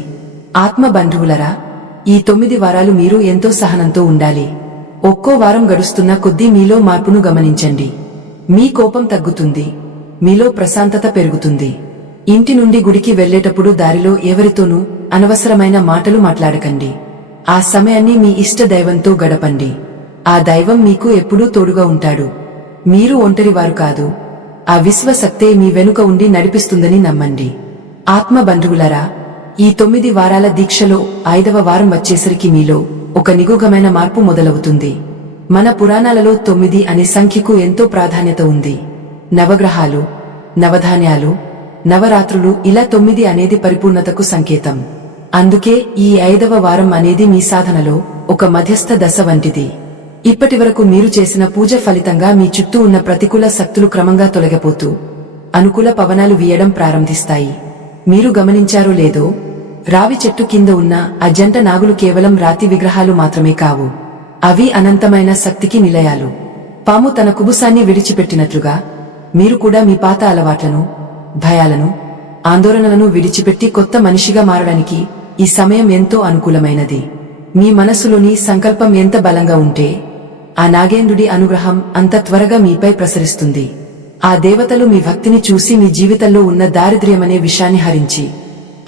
ఆత్మ బంధువులరా, ఈ 9 వారాలు మీరు ఎంతో సహనంతో ఉండాలి. ఒక్కో వారం గడుస్తున్న కొద్దీ మీలో మార్పును గమనించండి. మీ కోపం తగ్గుతుంది, మీలో ప్రశాంతత పెరుగుతుంది. ఇంటి నుండి గుడికి వెళ్లేటప్పుడు దారిలో ఎవరితోనూ అనవసరమైన మాటలు మాట్లాడకండి. ఆ సమయాన్ని మీ ఇష్ట దైవంతో గడపండి. ఆ దైవం మీకు ఎప్పుడూ తోడుగా ఉంటాడు. మీరు ఒంటరివారు కాదు. ఆ విశ్వశక్తే మీ వెనుక ఉండి నడిపిస్తుందని నమ్మండి. ఆత్మ బంధువులరా, ఈ 9 వారాల దీక్షలో 5వ వారం వచ్చేసరికి మీలో ఒక నిగూఢమైన మార్పు మొదలవుతుంది. మన పురాణాలలో 9 అనే సంఖ్యకు ఎంతో ప్రాధాన్యత ఉంది. నవగ్రహాలు, నవధాన్యాలు, నవరాత్రులు ఇలా 9 అనేది పరిపూర్ణతకు సంకేతం. అందుకే ఈ 5వ వారం అనేది మీ సాధనలో ఒక మధ్యస్థ దశ వంటిది. ఇప్పటివరకు మీరు చేసిన పూజ ఫలితంగా మీ చుట్టూ ఉన్న ప్రతికూల శక్తులు క్రమంగా తొలగిపోతూ అనుకూల పవనాలు వీయడం ప్రారంభిస్తాయి. మీరు గమనించారో లేదో, రావి చెట్టు కింద ఉన్న ఆ జంట నాగులు కేవలం రాతి విగ్రహాలు మాత్రమే కావు. అవి అనంతమైన శక్తికి నిలయాలు. పాము తన కుబుసాన్ని విడిచిపెట్టినట్లుగా మీరు కూడా మీ పాత అలవాట్లను, భయాలను, ఆందోళనలను విడిచిపెట్టి కొత్త మనిషిగా మారడానికి ఈ సమయం ఎంతో అనుకూలమైనది. మీ మనసులోని సంకల్పం ఎంత బలంగా ఉంటే ఆ నాగేంద్రుడి అనుగ్రహం అంత త్వరగా మీపై ప్రసరిస్తుంది. ఆ దేవతలు మీ భక్తిని చూసి మీ జీవితంలో ఉన్న దారిద్ర్యమనే విషాన్ని హరించి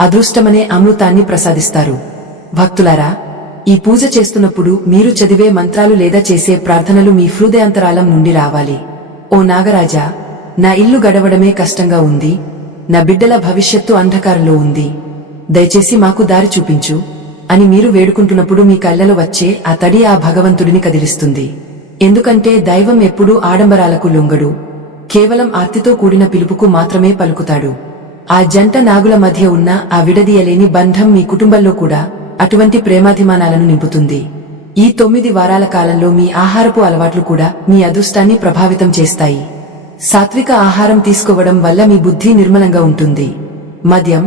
అదృష్టమనే అమృతాన్ని ప్రసాదిస్తారు. భక్తులారా, ఈ పూజ చేస్తున్నప్పుడు మీరు చదివే మంత్రాలు లేదా చేసే ప్రార్థనలు మీ హృదయాంతరాళం నుండి రావాలి. ఓ నాగరాజా, నా ఇల్లు గడవడమే కష్టంగా ఉంది, నా బిడ్డల భవిష్యత్తు అంధకారంలో ఉంది, దయచేసి మాకు దారి చూపించు అని మీరు వేడుకుంటున్నప్పుడు మీ కళ్ళలో వచ్చే ఆ తడి ఆ భగవంతుడిని కదిలిస్తుంది. ఎందుకంటే దైవం ఎప్పుడూ ఆడంబరాలకు లొంగడు, కేవలం ఆర్తితో కూడిన పిలుపుకు మాత్రమే పలుకుతాడు. ఆ జంట నాగుల మధ్య ఉన్న ఆ విడదీయలేని బంధం మీ కుటుంబంలో కూడా అటువంటి ప్రేమాభిమానాలను నింపుతుంది. ఈ 9 వారాల కాలంలో మీ ఆహారపు అలవాట్లు కూడా మీ అదృష్టాన్ని ప్రభావితం చేస్తాయి. సాత్విక ఆహారం తీసుకోవడం వల్ల మీ బుద్ధి నిర్మలంగా ఉంటుంది. మద్యం,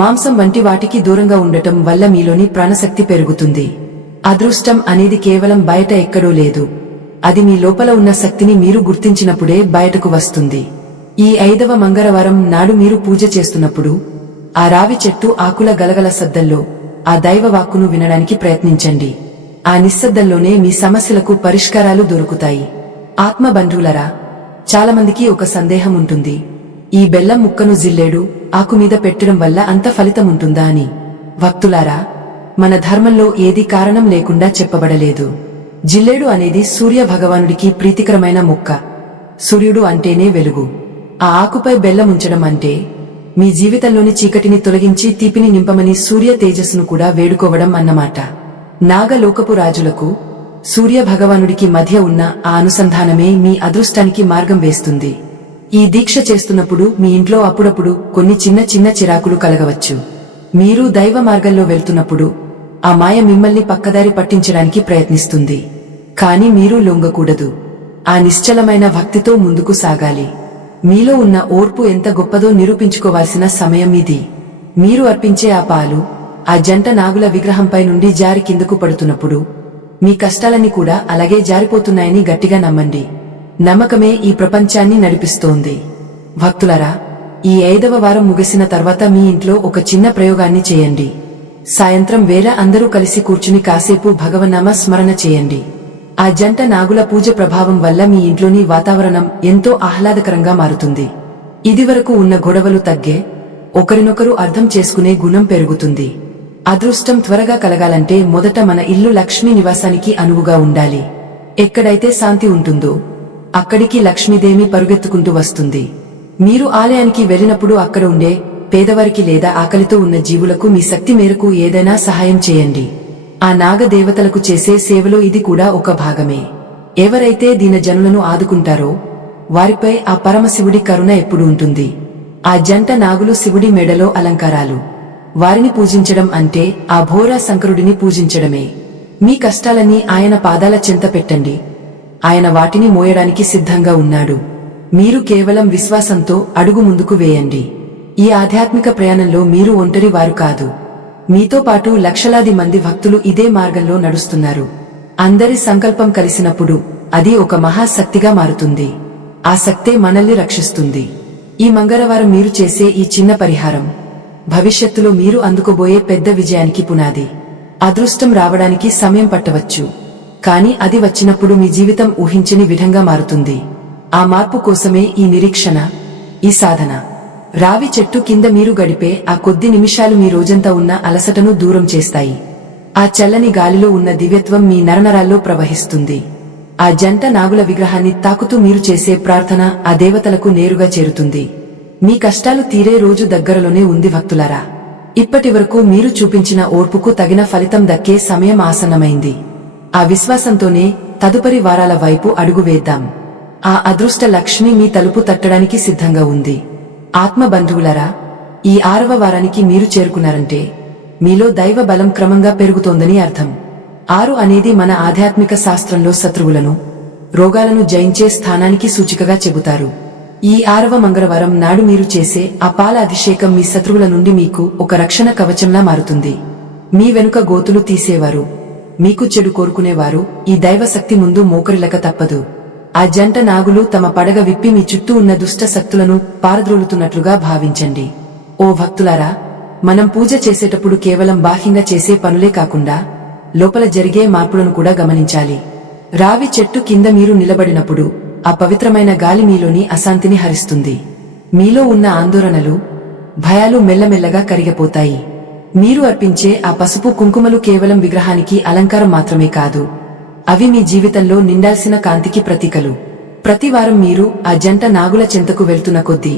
మాంసం వంటి వాటికి దూరంగా ఉండటం వల్ల మీలోని ప్రాణశక్తి పెరుగుతుంది. అదృష్టం అనేది కేవలం బయట ఎక్కడో లేదు, అది మీ లోపల ఉన్న శక్తిని మీరు గుర్తించినప్పుడే బయటకు వస్తుంది. ఈ 5వ మంగళవారం నాడు మీరు పూజ చేస్తున్నప్పుడు ఆ రావి చెట్టు ఆకుల గలగల సద్దల్లో ఆ దైవ వాక్కును వినడానికి ప్రయత్నించండి. ఆ నిశ్శబ్దంలోనే మీ సమస్యలకు పరిష్కారాలు దొరుకుతాయి. ఆత్మబంధువులరా, చాలామందికి ఒక సందేహం ఉంటుంది, ఈ బెల్లం ముక్కను జిల్లేడు ఆకు మీద పెట్టడం వల్ల అంత ఫలితం ఉంటుందా అని. భక్తులారా, మన ధర్మంలో ఏది కారణం లేకుండా చెప్పబడలేదు. జిల్లేడు అనేది సూర్య భగవానుడికి ప్రీతికరమైన మొక్క. సూర్యుడు అంటేనే వెలుగు. ఆ ఆకుపై బెల్లం ఉంచడం అంటే మీ జీవితంలోని చీకటిని తొలగించి తీపిని నింపమని సూర్య తేజస్సును కూడా వేడుకోవడం అన్నమాట. నాగలోకపు రాజులకు సూర్య భగవానుడికి మధ్య ఉన్న ఆ అనుసంధానమే మీ అదృష్టానికి మార్గం వేస్తుంది. ఈ దీక్ష చేస్తున్నప్పుడు మీ ఇంట్లో అప్పుడప్పుడు కొన్ని చిన్న చిన్న చిరాకులు కలగవచ్చు. మీరు దైవ మార్గంలో వెళ్తున్నప్పుడు ఆ మాయ మిమ్మల్ని పక్కదారి పట్టించడానికి ప్రయత్నిస్తుంది. కాని మీరు లొంగకూడదు. ఆ నిశ్చలమైన భక్తితో ముందుకు సాగాలి. మీలో ఉన్న ఓర్పు ఎంత గొప్పదో నిరూపించుకోవాల్సిన సమయం ఇది. మీరు అర్పించే ఆ పాలు ఆ జంట నాగుల విగ్రహంపై నుండి జారి కిందకు పడుతున్నప్పుడు మీ కష్టాలన్నీ కూడా అలాగే జారిపోతున్నాయని గట్టిగా నమ్మండి. నమ్మకమే ఈ ప్రపంచాన్ని నడిపిస్తోంది. భక్తులారా, ఈ 5వ వారం ముగిసిన తర్వాత మీ ఇంట్లో ఒక చిన్న ప్రయోగాన్ని చేయండి. సాయంత్రం వేళ అందరూ కలిసి కూర్చుని కాసేపు భగవన్నామ స్మరణ చేయండి. ఆ జంట నాగుల పూజ ప్రభావం వల్ల మీ ఇంట్లోని వాతావరణం ఎంతో ఆహ్లాదకరంగా మారుతుంది. ఇదివరకు ఉన్న గొడవలు తగ్గే, ఒకరినొకరు అర్థం చేసుకునే గుణం పెరుగుతుంది. అదృష్టం త్వరగా కలగాలంటే మొదట మన ఇల్లు లక్ష్మీ నివాసానికి అనువుగా ఉండాలి. ఎక్కడైతే శాంతి ఉంటుందో అక్కడికి లక్ష్మీదేవి పరుగెత్తుకుంటూ వస్తుంది. మీరు ఆలయానికి వెళ్ళినప్పుడు అక్కడ ఉండే పేదవారికి లేదా ఆకలితో ఉన్న జీవులకు మీ శక్తి మేరకు ఏదైనా సహాయం చేయండి. ఆ నాగదేవతలకు చేసే సేవలో ఇది కూడా ఒక భాగమే. ఎవరైతే దీనజనులను ఆదుకుంటారో వారిపై ఆ పరమశివుడి కరుణ ఎప్పుడు ఉంటుంది. ఆ జంట నాగులు శివుడి మెడలో అలంకారాలు. వారిని పూజించడం అంటే ఆ భోరా శంకరుడిని పూజించడమే. మీ కష్టాలన్నీ ఆయన పాదాల చెంత పెట్టండి. ఆయన వాటిని మోయడానికి సిద్ధంగా ఉన్నాడు. మీరు కేవలం విశ్వాసంతో అడుగు ముందుకు వేయండి. ఈ ఆధ్యాత్మిక ప్రయాణంలో మీరు ఒంటరి వారు కాదు. మీతో పాటు లక్షలాది మంది భక్తులు ఇదే మార్గంలో నడుస్తున్నారు. అందరి సంకల్పం కలిసినప్పుడు అది ఒక మహాశక్తిగా మారుతుంది. ఆ శక్తే మనల్ని రక్షిస్తుంది. ఈ మంగళవారం మీరు చేసే ఈ చిన్న పరిహారం భవిష్యత్తులో మీరు అందుకోబోయే పెద్ద విజయానికి పునాది. అదృష్టం రావడానికి సమయం పట్టవచ్చు, కానీ అది వచ్చినప్పుడు మీ జీవితం ఊహించని విధంగా మారుతుంది. ఆ మార్పు కోసమే ఈ నిరీక్షణ, ఈ సాధన. రావి చెట్టు కింద మీరు గడిపే ఆ కొద్ది నిమిషాలు మీ రోజంతా ఉన్న అలసటను దూరం చేస్తాయి. ఆ చల్లని గాలిలో ఉన్న దివ్యత్వం మీ నరనరాల్లో ప్రవహిస్తుంది. ఆ జంట నాగుల విగ్రహాన్ని తాకుతూ మీరు చేసే ప్రార్థన ఆ దేవతలకు నేరుగా చేరుతుంది. మీ కష్టాలు తీరే రోజు దగ్గరలోనే ఉంది భక్తులారా. ఇప్పటి వరకు మీరు చూపించిన ఓర్పుకు తగిన ఫలితం దక్కే సమయం ఆసన్నమైంది. ఆ విశ్వాసంతోనే తదుపరి వారాల వైపు అడుగు వేద్దాం. ఆ అదృష్ట లక్ష్మి మీ తలుపు తట్టడానికి సిద్ధంగా ఉంది. ఆత్మబంధువులరా, ఈ 6వ వారానికి మీరు చేరుకున్నారంటే మీలో దైవ బలం క్రమంగా పెరుగుతోందని అర్థం. 6 అనేది మన ఆధ్యాత్మిక శాస్త్రంలో శత్రువులను, రోగాలను జయించే స్థానానికి సూచికగా చెబుతారు. ఈ 6వ మంగళవారం నాడు మీరు చేసే ఆ పాల అభిషేకం మీ శత్రువుల నుండి మీకు ఒక రక్షణ కవచంలా మారుతుంది. మీ వెనుక గోతులు తీసేవారు, మీకు చెడు కోరుకునేవారు ఈ దైవశక్తి ముందు మోకరిలక తప్పదు. ఆ జంట నాగులు తమ పడగ విప్పి మీ చుట్టూ ఉన్న దుష్ట శక్తులను పారద్రోలుతున్నట్లుగా భావించండి. ఓ భక్తులారా, మనం పూజ చేసేటప్పుడు కేవలం బాహ్యంగా చేసే పనులే కాకుండా లోపల జరిగే మార్పులను కూడా గమనించాలి. రావి చెట్టు కింద మీరు నిలబడినప్పుడు ఆ పవిత్రమైన గాలి మీలోని అశాంతిని హరిస్తుంది. మీలో ఉన్న ఆందోళనలు, భయాలు మెల్లమెల్లగా కరిగిపోతాయి. మీరు అర్పించే ఆ పసుపు కుంకుమలు కేవలం విగ్రహానికి అలంకారం మాత్రమే కాదు, అవి మీ జీవితంలో నిండాల్సిన కాంతికి ప్రతీకలు. ప్రతివారం మీరు ఆ జంట నాగుల చెంతకు వెళ్తున్న కొద్దీ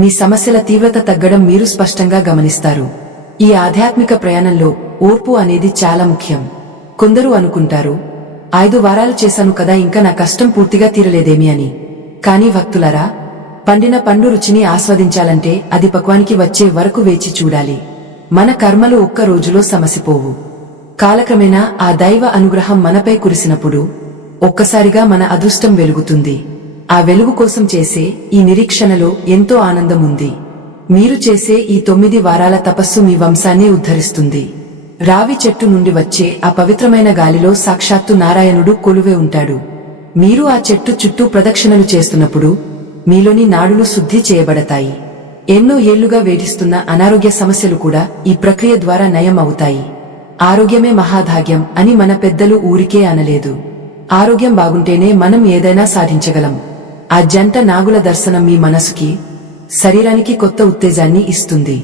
మీ సమస్యల తీవ్రత తగ్గడం మీరు స్పష్టంగా గమనిస్తారు. ఈ ఆధ్యాత్మిక ప్రయాణంలో ఓర్పు అనేది చాలా ముఖ్యం. కొందరు అనుకుంటారు, 5 వారాలు చేశాను కదా, ఇంకా నా కష్టం పూర్తిగా తీరలేదేమి అని. కానీ భక్తులారా, పండిన పండు రుచిని ఆస్వాదించాలంటే అది పక్వానికి వచ్చే వరకు వేచి చూడాలి. మన కర్మలు ఒక్క రోజులో సమసిపోవు. కాలక్రమేణా ఆ దైవ అనుగ్రహం మనపై కురిసినప్పుడు ఒక్కసారిగా మన అదృష్టం వెలుగుతుంది. ఆ వెలుగు కోసం చేసే ఈ నిరీక్షణలో ఎంతో ఆనందం ఉంది. మీరు చేసే ఈ 9 వారాల తపస్సు మీ వంశాన్ని ఉద్ధరిస్తుంది. రావి చెట్టు నుండి వచ్చే ఆ పవిత్రమైన గాలిలో సాక్షాత్తు నారాయణుడు కొలువే ఉంటాడు. మీరు ఆ చెట్టు చుట్టూ ప్రదక్షిణలు చేస్తున్నప్పుడు మీలోని నాడులు శుద్ధి చేయబడతాయి. ఎన్నో ఏళ్లుగా వేధిస్తున్న అనారోగ్య సమస్యలు కూడా ఈ ప్రక్రియ ద్వారా నయం అవుతాయి. ఆరోగ్యమే మహాభాగ్యం అని మన పెద్దలు ఊరికే అనలేదు. ఆరోగ్యం బాగుంటేనే మనం ఏదైనా సాధించగలం. ఆ జంట నాగుల దర్శనం మీ మనసుకి, శరీరానికి కొత్త ఉత్తేజాన్ని ఇస్తుంది.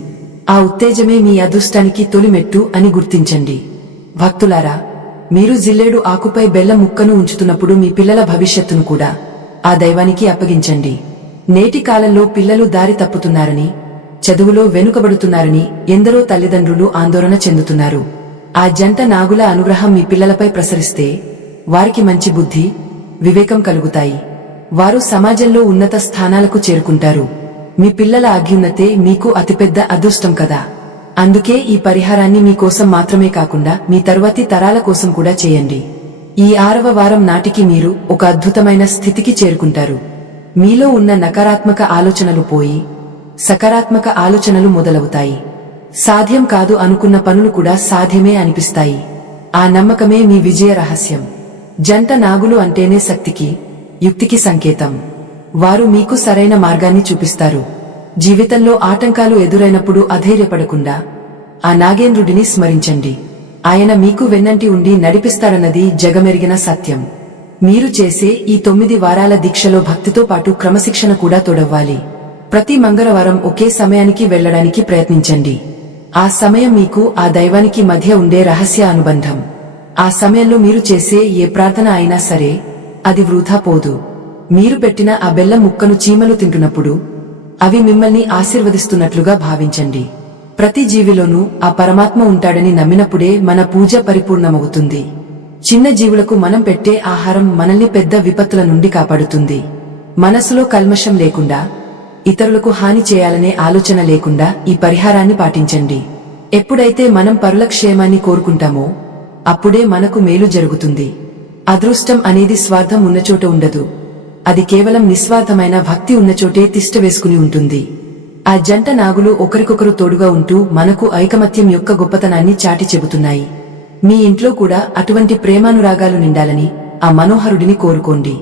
ఆ ఉత్తేజమే మీ అదృష్టానికి తొలిమెట్టు అని గుర్తించండి. భక్తులారా, మీరు జిల్లేడు ఆకుపై బెల్లం ముక్కను ఉంచుతున్నప్పుడు మీ పిల్లల భవిష్యత్తును కూడా ఆ దైవానికి అప్పగించండి. నేటి కాలంలో పిల్లలు దారి తప్పుతున్నారని, చదువులో వెనుకబడుతున్నారని ఎందరో తల్లిదండ్రులు ఆందోళన చెందుతున్నారు. ఆ జంట నాగుల అనుగ్రహం మీ పిల్లలపై ప్రసరిస్తే వారికి మంచి బుద్ధి, వివేకం కలుగుతాయి. వారు సమాజంలో ఉన్నత స్థానాలకు చేరుకుంటారు. మీ పిల్లల అభ్యున్నతే మీకు అతిపెద్ద అదృష్టం కదా. అందుకే ఈ పరిహారాన్ని మీకోసం మాత్రమే కాకుండా మీ తరువాతి తరాల కోసం కూడా చేయండి. ఈ 6వ వారం నాటికి మీరు ఒక అద్భుతమైన స్థితికి చేరుకుంటారు. మీలో ఉన్న నకారాత్మక ఆలోచనలు పోయి సకారాత్మక ఆలోచనలు మొదలవుతాయి. సాధ్యం కాదు అనుకున్న పనులు కూడా సాధ్యమే అనిపిస్తాయి. ఆ నమ్మకమే మీ విజయ రహస్యం. జంట నాగులు అంటేనే శక్తికి, యుక్తికి సంకేతం. వారు మీకు సరైన మార్గాన్ని చూపిస్తారు. జీవితంలో ఆటంకాలు ఎదురైనప్పుడు అధైర్యపడకుండా ఆ నాగేంద్రుడిని స్మరించండి. ఆయన మీకు వెన్నంటి ఉండి నడిపిస్తాడన్నది జగమెరిగిన సత్యం. మీరు చేసే ఈ 9 వారాల దీక్షలో భక్తితో పాటు క్రమశిక్షణ కూడా తోడవ్వాలి. ప్రతి మంగళవారం ఒకే సమయానికి వెళ్లడానికి ప్రయత్నించండి. ఆ సమయం మీకు ఆ దైవానికి మధ్య ఉండే రహస్య అనుబంధం. ఆ సమయంలో మీరు చేసే ఏ ప్రార్థన అయినా సరే అది వృధా పోదు. మీరు పెట్టిన ఆ బెల్లం ముక్కను చీమలు తింటున్నప్పుడు అవి మిమ్మల్ని ఆశీర్వదిస్తున్నట్లుగా భావించండి. ప్రతి జీవిలోనూ ఆ పరమాత్మ ఉంటాడని నమ్మినప్పుడే మన పూజ పరిపూర్ణమవుతుంది. చిన్న జీవులకు మనం పెట్టే ఆహారం మనల్ని పెద్ద విపత్తుల నుండి కాపాడుతుంది. మనసులో కల్మషం లేకుండా, ఇతరులకు హాని చేయాలనే ఆలోచన లేకుండా ఈ పరిహారాన్ని పాటించండి. ఎప్పుడైతే మనం పరుల క్షేమాన్ని కోరుకుంటామో అప్పుడే మనకు మేలు జరుగుతుంది. అదృష్టం అనేది స్వార్థం ఉన్నచోట ఉండదు. అది కేవలం నిస్వార్థమైన భక్తి ఉన్నచోటే తిష్టవేసుకుని ఉంటుంది. ఆ జంట నాగులు ఒకరికొకరు తోడుగా ఉంటూ మనకు ఐకమత్యం యొక్క గొప్పతనాన్ని చాటి చెబుతున్నాయి. మీ ఇంట్లో కూడా అటువంటి ప్రేమానురాగాలు నిండాలని ఆ మనోహరుడిని కోరుకోండి.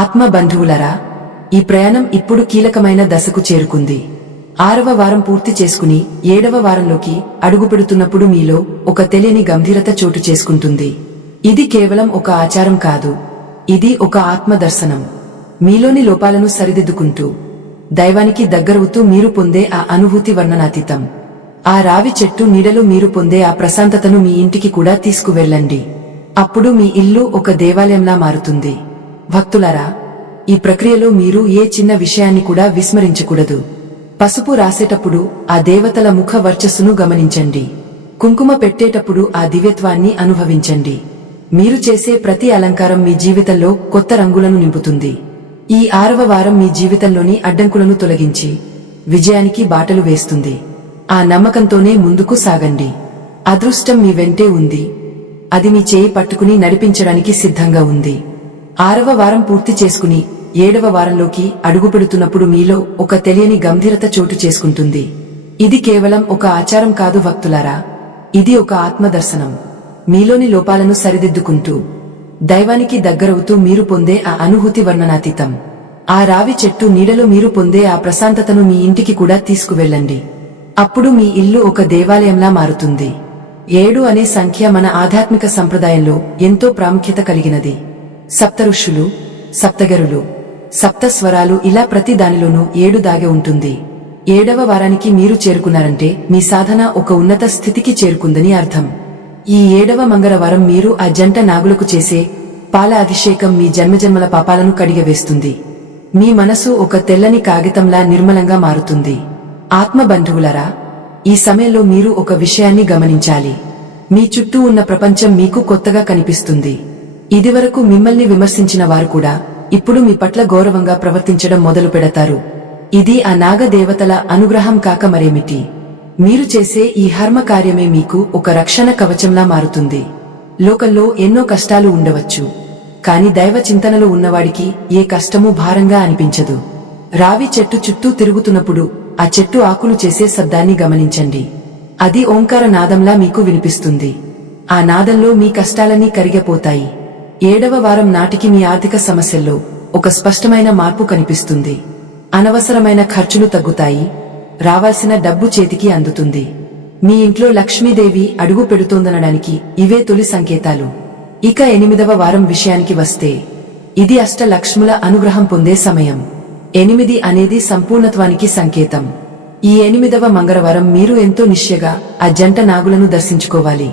ఆత్మ బంధువులరా, ఈ ప్రయాణం ఇప్పుడు కీలకమైన దశకు చేరుకుంది. 6వ వారం పూర్తి చేసుకుని 7వ వారంలోకి అడుగుపెడుతున్నప్పుడు మీలో ఒక తెలియని గంభీరత చోటు చేసుకుంటుంది. ఇది కేవలం ఒక ఆచారం కాదు, ఇది ఒక ఆత్మ దర్శనం. మీలోని లోపాలను సరిదిద్దుకుంటూ దైవానికి దగ్గరవుతూ మీరు పొందే ఆ అనుభూతి వర్ణనాతీతం. ఆ రావి చెట్టు నీడలో మీరు పొందే ఆ ప్రశాంతతను మీ ఇంటికి కూడా తీసుకువెళ్ళండి. అప్పుడు మీ ఇల్లు ఒక దేవాలయంలా మారుతుంది. భక్తులారా, ఈ ప్రక్రియలో మీరు ఏ చిన్న విషయాన్ని కూడా విస్మరించకూడదు. పసుపు రాసేటప్పుడు ఆ దేవతల ముఖ వర్చస్సును గమనించండి. కుంకుమ పెట్టేటప్పుడు ఆ దివ్యత్వాన్ని అనుభవించండి. మీరు చేసే ప్రతి అలంకారం మీ జీవితంలో కొత్త రంగులను నింపుతుంది. ఈ 6వ వారం మీ జీవితంలోని అడ్డంకులను తొలగించి విజయానికి బాటలు వేస్తుంది. ఆ నమ్మకంతోనే ముందుకు సాగండి. అదృష్టం మీ వెంటే ఉంది. అది మీ చేయి పట్టుకుని నడిపించడానికి సిద్ధంగా ఉంది. 6వ వారం పూర్తి చేసుకుని 7వ వారంలోకి అడుగుపెడుతున్నప్పుడు మీలో ఒక తెలియని గంభీరత చోటు చేసుకుంటుంది. ఇది కేవలం ఒక ఆచారం కాదు భక్తులారా, ఇది ఒక ఆత్మదర్శనం. మీలోని లోపాలను సరిదిద్దుకుంటూ దైవానికి దగ్గరవుతూ మీరు పొందే ఆ అనుభూతి వర్ణనాతీతం. ఆ రావి చెట్టు నీడలో మీరు పొందే ఆ ప్రశాంతతను మీ ఇంటికి కూడా తీసుకువెళ్ళండి. అప్పుడు మీ ఇల్లు ఒక దేవాలయంలా మారుతుంది. 7 అనే సంఖ్య మన ఆధ్యాత్మిక సంప్రదాయంలో ఎంతో ప్రాముఖ్యత కలిగినది. సప్త ఋషులు, సప్తగరులు, సప్త స్వరాలు, ఇలా ప్రతి దానిలోనూ 7 దాగి ఉంటుంది. 7వ వారానికి మీరు చేరుకున్నారంటే మీ సాధన ఒక ఉన్నత స్థితికి చేరుకుందని అర్థం. ఈ 7వ మంగళవారం మీరు ఆ జంట నాగులకు చేసే పాల అభిషేకం మీ జన్మజన్మల పాపాలను కడిగవేస్తుంది. మీ మనసు ఒక తెల్లని కాగితంలా నిర్మలంగా మారుతుంది. ఆత్మబంధువులరా, ఈ సమయంలో మీరు ఒక విషయాన్ని గమనించాలి. మీ చుట్టూ ఉన్న ప్రపంచం మీకు కొత్తగా కనిపిస్తుంది. ఇదివరకు మిమ్మల్ని విమర్శించిన వారు కూడా ఇప్పుడు మీ పట్ల గౌరవంగా ప్రవర్తించడం మొదలు పెడతారు. ఇది ఆ నాగదేవతల అనుగ్రహం కాక మరేమిటి? మీరు చేసే ఈ హర్మ కార్యమే మీకు ఒక రక్షణ కవచంలా మారుతుంది. లోకంలో ఎన్నో కష్టాలు ఉండవచ్చు, కాని దైవ చింతనలో ఉన్నవాడికి ఏ కష్టమూ భారంగా అనిపించదు. రావి చెట్టు చుట్టూ తిరుగుతున్నప్పుడు ఆ చెట్టు ఆకులు చేసే శబ్దాన్ని గమనించండి. అది ఓంకార నాదంలా మీకు వినిపిస్తుంది. ఆ నాదంలో మీ కష్టాలన్నీ కరిగిపోతాయి. 7వ వారం నాటికి మీ ఆర్థిక సమస్యల్లో ఒక స్పష్టమైన మార్పు కనిపిస్తుంది. అనవసరమైన ఖర్చులు తగ్గుతాయి. రావాల్సిన డబ్బు చేతికి అందుతుంది. మీ ఇంట్లో లక్ష్మీదేవి అడుగు పెడుతోందనడానికి ఇవే తొలి సంకేతాలు. ఇక 8వ వారం విషయానికి వస్తే, ఇది అష్టలక్ష్ముల అనుగ్రహం పొందే సమయం. 8 అనేది సంపూర్ణత్వానికి సంకేతం. ఈ 8వ మంగళవారం మీరు ఎంతో నిశ్చయగా ఆ జంట నాగులను దర్శించుకోవాలి.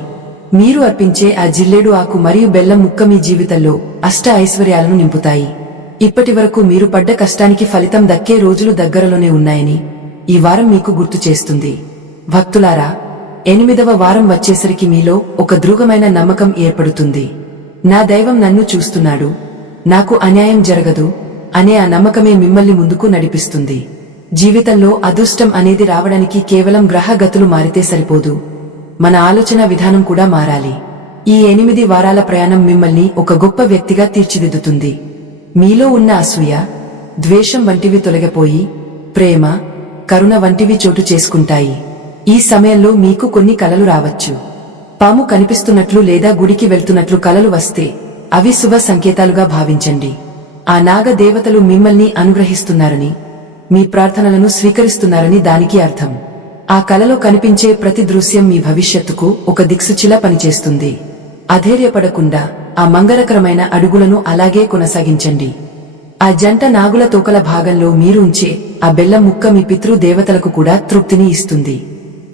మీరు అర్పించే ఆ జిల్లేడు ఆకు మరియు బెల్లం ముక్క మీ జీవితంలో అష్ట ఐశ్వర్యాలను నింపుతాయి. ఇప్పటివరకు మీరు పడ్డ కష్టానికి ఫలితం దక్కే రోజులు దగ్గరలోనే ఉన్నాయని ఈ వారం మీకు గుర్తు చేస్తుంది. భక్తులారా, 8వ వారం వచ్చేసరికి మీలో ఒక దృఢమైన నమ్మకం ఏర్పడుతుంది. నా దైవం నన్ను చూస్తున్నాడు, నాకు అన్యాయం జరగదు అనే ఆ నమ్మకమే మిమ్మల్ని ముందుకు నడిపిస్తుంది. జీవితంలో అదృష్టం అనేది రావడానికి కేవలం గ్రహగతులు మారితే సరిపోదు, మన ఆలోచన విధానం కూడా మారాలి. ఈ 8 వారాల ప్రయాణం మిమ్మల్ని ఒక గొప్ప వ్యక్తిగా తీర్చిదిద్దుతుంది. మీలో ఉన్న అసూయ, ద్వేషం వంటివి తొలగిపోయి ప్రేమ, కరుణ వంటివి చోటు చేసుకుంటాయి. ఈ సమయంలో మీకు కొన్ని కలలు రావచ్చు. పాము కనిపిస్తున్నట్లు లేదా గుడికి వెళ్తున్నట్లు కలలు వస్తే అవి శుభ సంకేతాలుగా భావించండి. ఆ నాగ దేవతలు మిమ్మల్ని అనుగ్రహిస్తున్నారని, మీ ప్రార్థనలను స్వీకరిస్తున్నారని దానికి అర్థం. ఆ కలలో కనిపించే ప్రతి దృశ్యం మీ భవిష్యత్తుకు ఒక దిక్సూచిలా పనిచేస్తుంది. అధైర్యపడకుండా ఆ మంగళకరమైన అడుగులను అలాగే కొనసాగించండి. ఆ జంట నాగుల తోకల భాగంలో మీరు ఉంచే ఆ బెల్లం ముక్క మీ పితృదేవతలకు కూడా తృప్తిని ఇస్తుంది.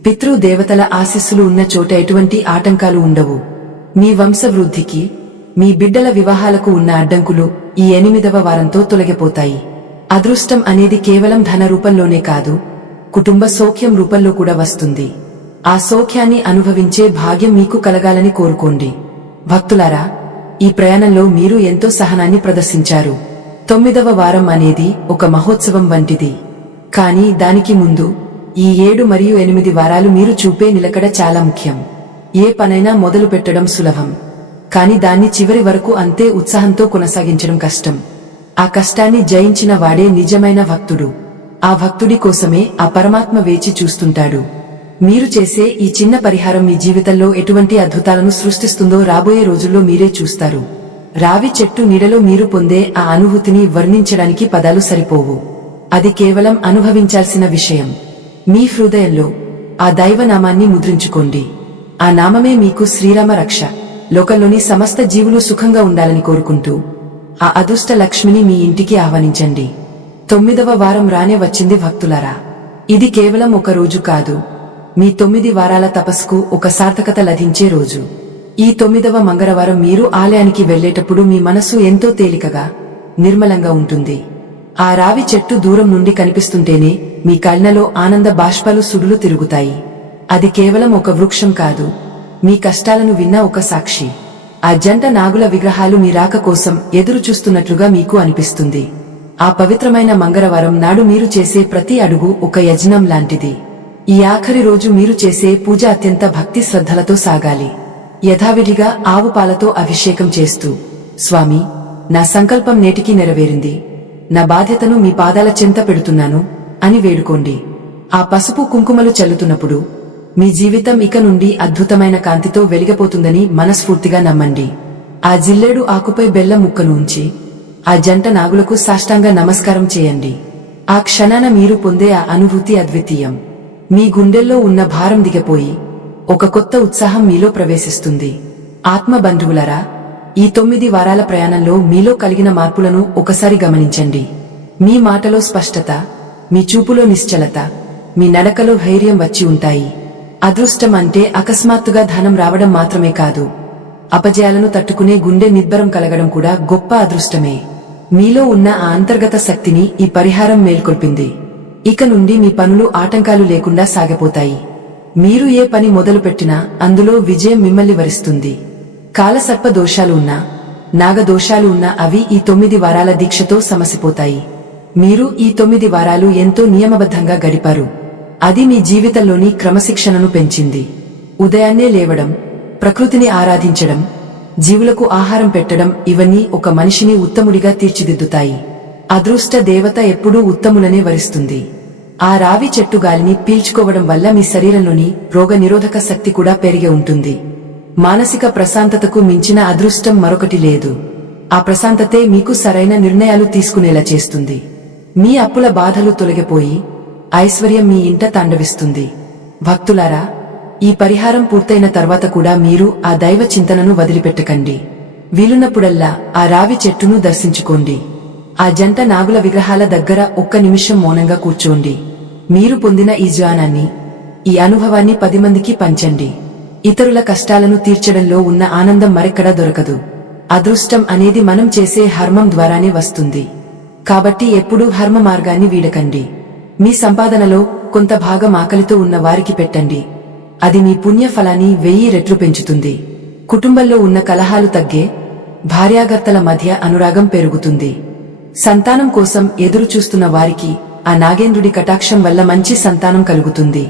పితృదేవతల ఆశీస్సులు ఉన్న చోట ఎటువంటి ఆటంకాలు ఉండవు. మీ వంశవృద్ధికి, మీ బిడ్డల వివాహాలకు ఉన్న అడ్డంకులు ఈ 8వ వారంతో తొలగిపోతాయి. అదృష్టం అనేది కేవలం ధన రూపంలోనే కాదు, కుటుంబ సౌఖ్యం రూపంలో కూడా వస్తుంది. ఆ సౌఖ్యాన్ని అనుభవించే భాగ్యం మీకు కలగాలని కోరుకోండి. భక్తులారా, ఈ ప్రయాణంలో మీరు ఎంతో సహనాన్ని ప్రదర్శించారు. 9వ వారం అనేది ఒక మహోత్సవం వంటిది. కానీ దానికి ముందు ఈ 7 మరియు 8 వారాలు మీరు చూపే నిలకడ చాలా ముఖ్యం. ఏ పనైనా మొదలు పెట్టడం సులభం, కాని దాన్ని చివరి వరకు అంతే ఉత్సాహంతో కొనసాగించడం కష్టం. ఆ కష్టాన్ని జయించిన వాడే నిజమైన భక్తుడు. ఆ భక్తుడి కోసమే ఆ పరమాత్మ వేచి చూస్తుంటాడు. మీరు చేసే ఈ చిన్న పరిహారం మీ జీవితంలో ఎటువంటి అద్భుతాలను సృష్టిస్తుందో రాబోయే రోజుల్లో మీరే చూస్తారు. రావి చెట్టు నీడలో మీరు పొందే ఆ అనుభూతిని వర్ణించడానికి పదాలు సరిపోవు. అది కేవలం అనుభవించాల్సిన విషయం. మీ హృదయంలో ఆ దైవనామాన్ని ముద్రించుకోండి. ఆ నామమే మీకు శ్రీరామ రక్ష. లోకంలోని సమస్త జీవులు సుఖంగా ఉండాలని కోరుకుంటూ ఆ అదృష్ట లక్ష్మిని మీ ఇంటికి ఆహ్వానించండి. 9వ వారం రానే వచ్చింది భక్తులారా. ఇది కేవలం ఒక రోజు కాదు, మీ 9 వారాల తపస్సుకు ఒక సార్థకత లభించే రోజు. ఈ 9వ మంగళవారం మీరు ఆలయానికి వెళ్లేటప్పుడు మీ మనసు ఎంతో తేలికగా, నిర్మలంగా ఉంటుంది. ఆ రావి చెట్టు దూరం నుండి కనిపిస్తుంటేనే మీ కళ్ళలో ఆనంద బాష్పాలు సుడులు తిరుగుతాయి. అది కేవలం ఒక వృక్షం కాదు, మీ కష్టాలను విన్న ఒక సాక్షి. ఆ జంట నాగుల విగ్రహాలు మీ రాక కోసం ఎదురు చూస్తున్నట్లుగా మీకు అనిపిస్తుంది. ఆ పవిత్రమైన మంగళవారం నాడు మీరు చేసే ప్రతి అడుగు ఒక యజ్ఞం లాంటిది. ఈ ఆఖరి రోజు మీరు చేసే పూజ అత్యంత భక్తి శ్రద్ధలతో సాగాలి. యథావిధిగా ఆవు పాలతో అభిషేకం చేస్తూ, స్వామి, నా సంకల్పం నేటికి నెరవేరింది, నా బాధ్యతను మీ పాదాల చెంత పెడుతున్నాను అని వేడుకోండి. ఆ పసుపు కుంకుమలు చల్లుతున్నప్పుడు మీ జీవితం ఇక నుండి అద్భుతమైన కాంతితో వెలిగిపోతుందని మనస్ఫూర్తిగా నమ్మండి. ఆ జిల్లేడు ఆకుపై బెల్లం ముక్కను ఉంచి ఆ జంట నాగులకు సాష్టాంగ నమస్కారం చేయండి. ఆ క్షణాన మీరు పొందే ఆ అనుభూతి అద్వితీయం. మీ గుండెల్లో ఉన్న భారం దిగపోయి ఒక కొత్త ఉత్సాహం మీలో ప్రవేశిస్తుంది. ఆత్మ బంధువులరా, ఈ 9 వారాల ప్రయాణంలో మీలో కలిగిన మార్పులను ఒకసారి గమనించండి. మీ మాటలో స్పష్టత, మీ చూపులో నిశ్చలత, మీ నడకలో ధైర్యం వచ్చి ఉంటాయి. అదృష్టం అంటే అకస్మాత్తుగా ధనం రావడం మాత్రమే కాదు, అపజయాలను తట్టుకునే గుండె నిబ్బరం కలగడం కూడా గొప్ప అదృష్టమే. మీలో ఉన్న ఆ అంతర్గత శక్తిని ఈ పరిహారం మేల్కొల్పింది. ఇక నుండి మీ పనులు ఆటంకాలు లేకుండా సాగిపోతాయి. మీరు ఏ పని మొదలుపెట్టినా అందులో విజయం మిమ్మల్ని వరిస్తుంది. కాలసర్ప దోషాలు ఉన్నా, నాగదోషాలు ఉన్నా అవి ఈ 9 వారాల దీక్షతో సమసిపోతాయి. మీరు ఈ 9 వారాలు ఎంతో నియమబద్ధంగా గడిపారు. అది మీ జీవితంలోని క్రమశిక్షణను పెంచింది. ఉదయాన్నే లేవడం, ప్రకృతిని ఆరాధించడం, జీవులకు ఆహారం పెట్టడం ఇవన్నీ ఒక మనిషిని ఉత్తముడిగా తీర్చిదిద్దుతాయి. అదృష్ట దేవత ఎప్పుడూ ఉత్తములనే వరిస్తుంది. ఆ రావి చెట్టు గాలిని పీల్చుకోవడం వల్ల మీ శరీరంలోని రోగ నిరోధక శక్తి కూడా పెరిగి ఉంటుంది. మానసిక ప్రశాంతతకు మించిన అదృష్టం మరొకటి లేదు. ఆ ప్రశాంతతే మీకు సరైన నిర్ణయాలు తీసుకునేలా చేస్తుంది. మీ అప్పుల బాధలు తొలగిపోయి ఐశ్వర్యం మీ ఇంట తాండవిస్తుంది. భక్తులారా, ఈ పరిహారం పూర్తయిన తర్వాత కూడా మీరు ఆ దైవ చింతనను వదిలిపెట్టకండి. వీలున్నప్పుడల్లా ఆ రావి చెట్టును దర్శించుకోండి. ఆ జంట నాగుల విగ్రహాల దగ్గర ఒక్క నిమిషం మౌనంగా కూర్చోండి. మీరు పొందిన ఈ జ్ఞానాన్ని, ఈ అనుభవాన్ని 10 మందికి పంచండి. ఇతరుల కష్టాలను తీర్చడంలో ఉన్న ఆనందం మరెక్కడా దొరకదు. అదృష్టం అనేది మనం చేసే హర్మం ద్వారానే వస్తుంది. కాబట్టి ఎప్పుడూ హర్మ మార్గాన్ని వీడకండి. మీ సంపాదనలో కొంత భాగం ఆకలితో ఉన్న వారికి పెట్టండి. అది మీ పుణ్య ఫలాన్ని 1000 రెట్లు పెంచుతుంది. కుటుంబంలో ఉన్న కలహాలు తగ్గే, భార్యాభర్తల మధ్య అనురాగం పెరుగుతుంది. సంతానం కోసం ఎదురు చూస్తున్న వారికి ఆ నాగేంద్రుడి కటాక్షం వల్ల మంచి సంతానం కలుగుతుంది.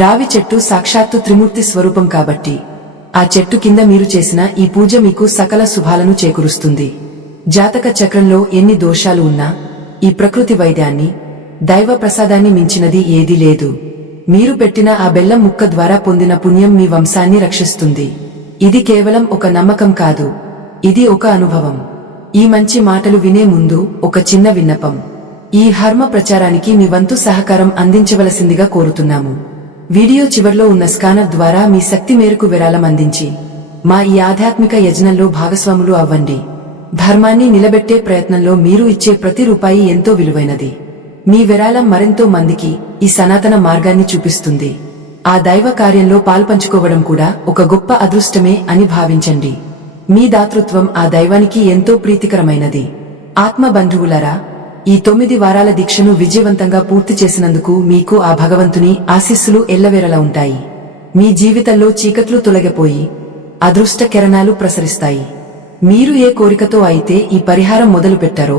రావి చెట్టు సాక్షాత్తు త్రిమూర్తి స్వరూపం కాబట్టి ఆ చెట్టు కింద మీరు చేసిన ఈ పూజ మీకు సకల శుభాలను చేకూరుస్తుంది. జాతక చక్రంలో ఎన్ని దోషాలు ఉన్నా ఈ ప్రకృతి వైద్యాన్ని, దైవ ప్రసాదాన్ని మించినది ఏదీ లేదు. మీరు పెట్టిన ఆ బెల్లం ముక్క ద్వారా పొందిన పుణ్యం మీ వంశాన్ని రక్షిస్తుంది. ఇది కేవలం ఒక నమ్మకం కాదు, ఇది ఒక అనుభవం. ఈ మంచి మాటలు వినే ముందు ఒక చిన్న విన్నపం. ఈ హర్మ ప్రచారానికి మీ వంతు సహకారం అందించవలసిందిగా కోరుతున్నాము. వీడియో చివర్లో ఉన్న స్కానర్ ద్వారా మీ శక్తి మేరకు విరాళం అందించి మా ఈ ఆధ్యాత్మిక యజ్ఞంలో భాగస్వాములు అవ్వండి. ధర్మాన్ని నిలబెట్టే ప్రయత్నంలో మీరు ఇచ్చే ప్రతి రూపాయి ఎంతో విలువైనది. మీ విరాళం మరెంతో మందికి ఈ సనాతన మార్గాన్ని చూపిస్తుంది. ఆ దైవ కార్యంలో పాల్పంచుకోవడం కూడా ఒక గొప్ప అదృష్టమే అని భావించండి. మీ దాతృత్వం ఆ దైవానికి ఎంతో ప్రీతికరమైనది. ఆత్మ బంధువులారా, ఈ 9 వారాల దీక్షను విజయవంతంగా పూర్తి చేసినందుకు మీకు ఆ భగవంతుని ఆశీస్సులు ఎల్లవేళలా ఉంటాయి. మీ జీవితంలో చీకట్లు తొలగిపోయి అదృష్ట కిరణాలు ప్రసరిస్తాయి. మీరు ఏ కోరికతో అయితే ఈ పరిహారం మొదలు పెట్టారో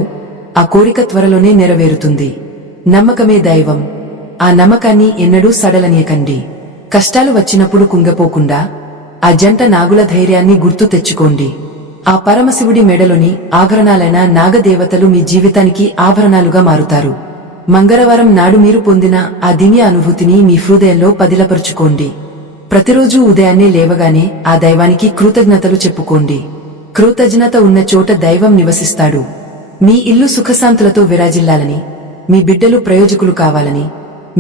ఆ కోరిక త్వరలోనే నెరవేరుతుంది. నమ్మకమే దైవం. ఆ నమ్మకాన్ని ఎన్నడూ సడలనీయకండి. కష్టాలు వచ్చినప్పుడు కుంగపోకుండా ఆ జంట నాగుల ధైర్యాన్ని గుర్తు తెచ్చుకోండి. ఆ పరమశివుడి మెడలోని ఆభరణాలైన నాగదేవతలు మీ జీవితానికి ఆభరణాలుగా మారుతారు. మంగళవారం నాడు మీరు పొందిన ఆ దివ్య అనుభూతిని మీ హృదయంలో పదిలపరుచుకోండి. ప్రతిరోజూ ఉదయాన్నే లేవగానే ఆ దైవానికి కృతజ్ఞతలు చెప్పుకోండి. కృతజ్ఞత ఉన్న చోట దైవం నివసిస్తాడు. మీ ఇల్లు సుఖశాంతులతో విరాజిల్లాలని, మీ బిడ్డలు ప్రయోజకులు కావాలని,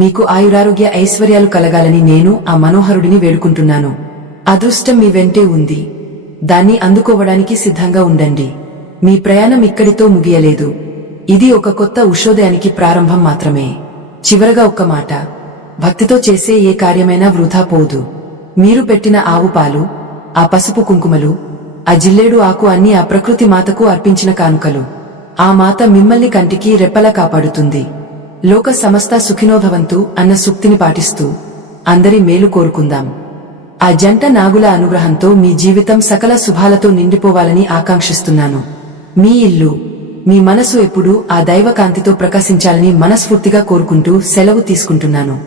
మీకు ఆయురారోగ్య ఐశ్వర్యాలు కలగాలని నేను ఆ మనోహరుడిని వేడుకుంటున్నాను. అదృష్టం మీ వెంటే ఉంది. దాన్ని అందుకోవడానికి సిద్ధంగా ఉండండి. మీ ప్రయాణం ఇక్కడితో ముగియలేదు. ఇది ఒక కొత్త ఉషోదయానికి ప్రారంభం మాత్రమే. చివరగా ఒక్క మాట. భక్తితో చేసే ఏ కార్యమైనా వృధా పోదు. మీరు పెట్టిన ఆవు పాలు, ఆ పసుపు కుంకుమలు, ఆ జిల్లేడు ఆకు అన్ని ఆ ప్రకృతి మాతకు అర్పించిన కానుకలు. ఆ మాత మిమ్మల్ని కంటికి రెప్పలా కాపాడుతుంది. లోక సమస్త సుఖినోభవంతు అన్న సూక్తిని పాటిస్తూ అందరి మేలు కోరుకుందాం. ఆ జంట నాగుల అనుగ్రహంతో మీ జీవితం సకల శుభాలతో నిండిపోవాలని ఆకాంక్షిస్తున్నాను. మీ ఇల్లు, మీ మనసు ఎప్పుడూ ఆ దైవ కాంతితో ప్రకాశించాలని మనస్ఫూర్తిగా కోరుకుంటూ సెలవు తీసుకుంటున్నాను.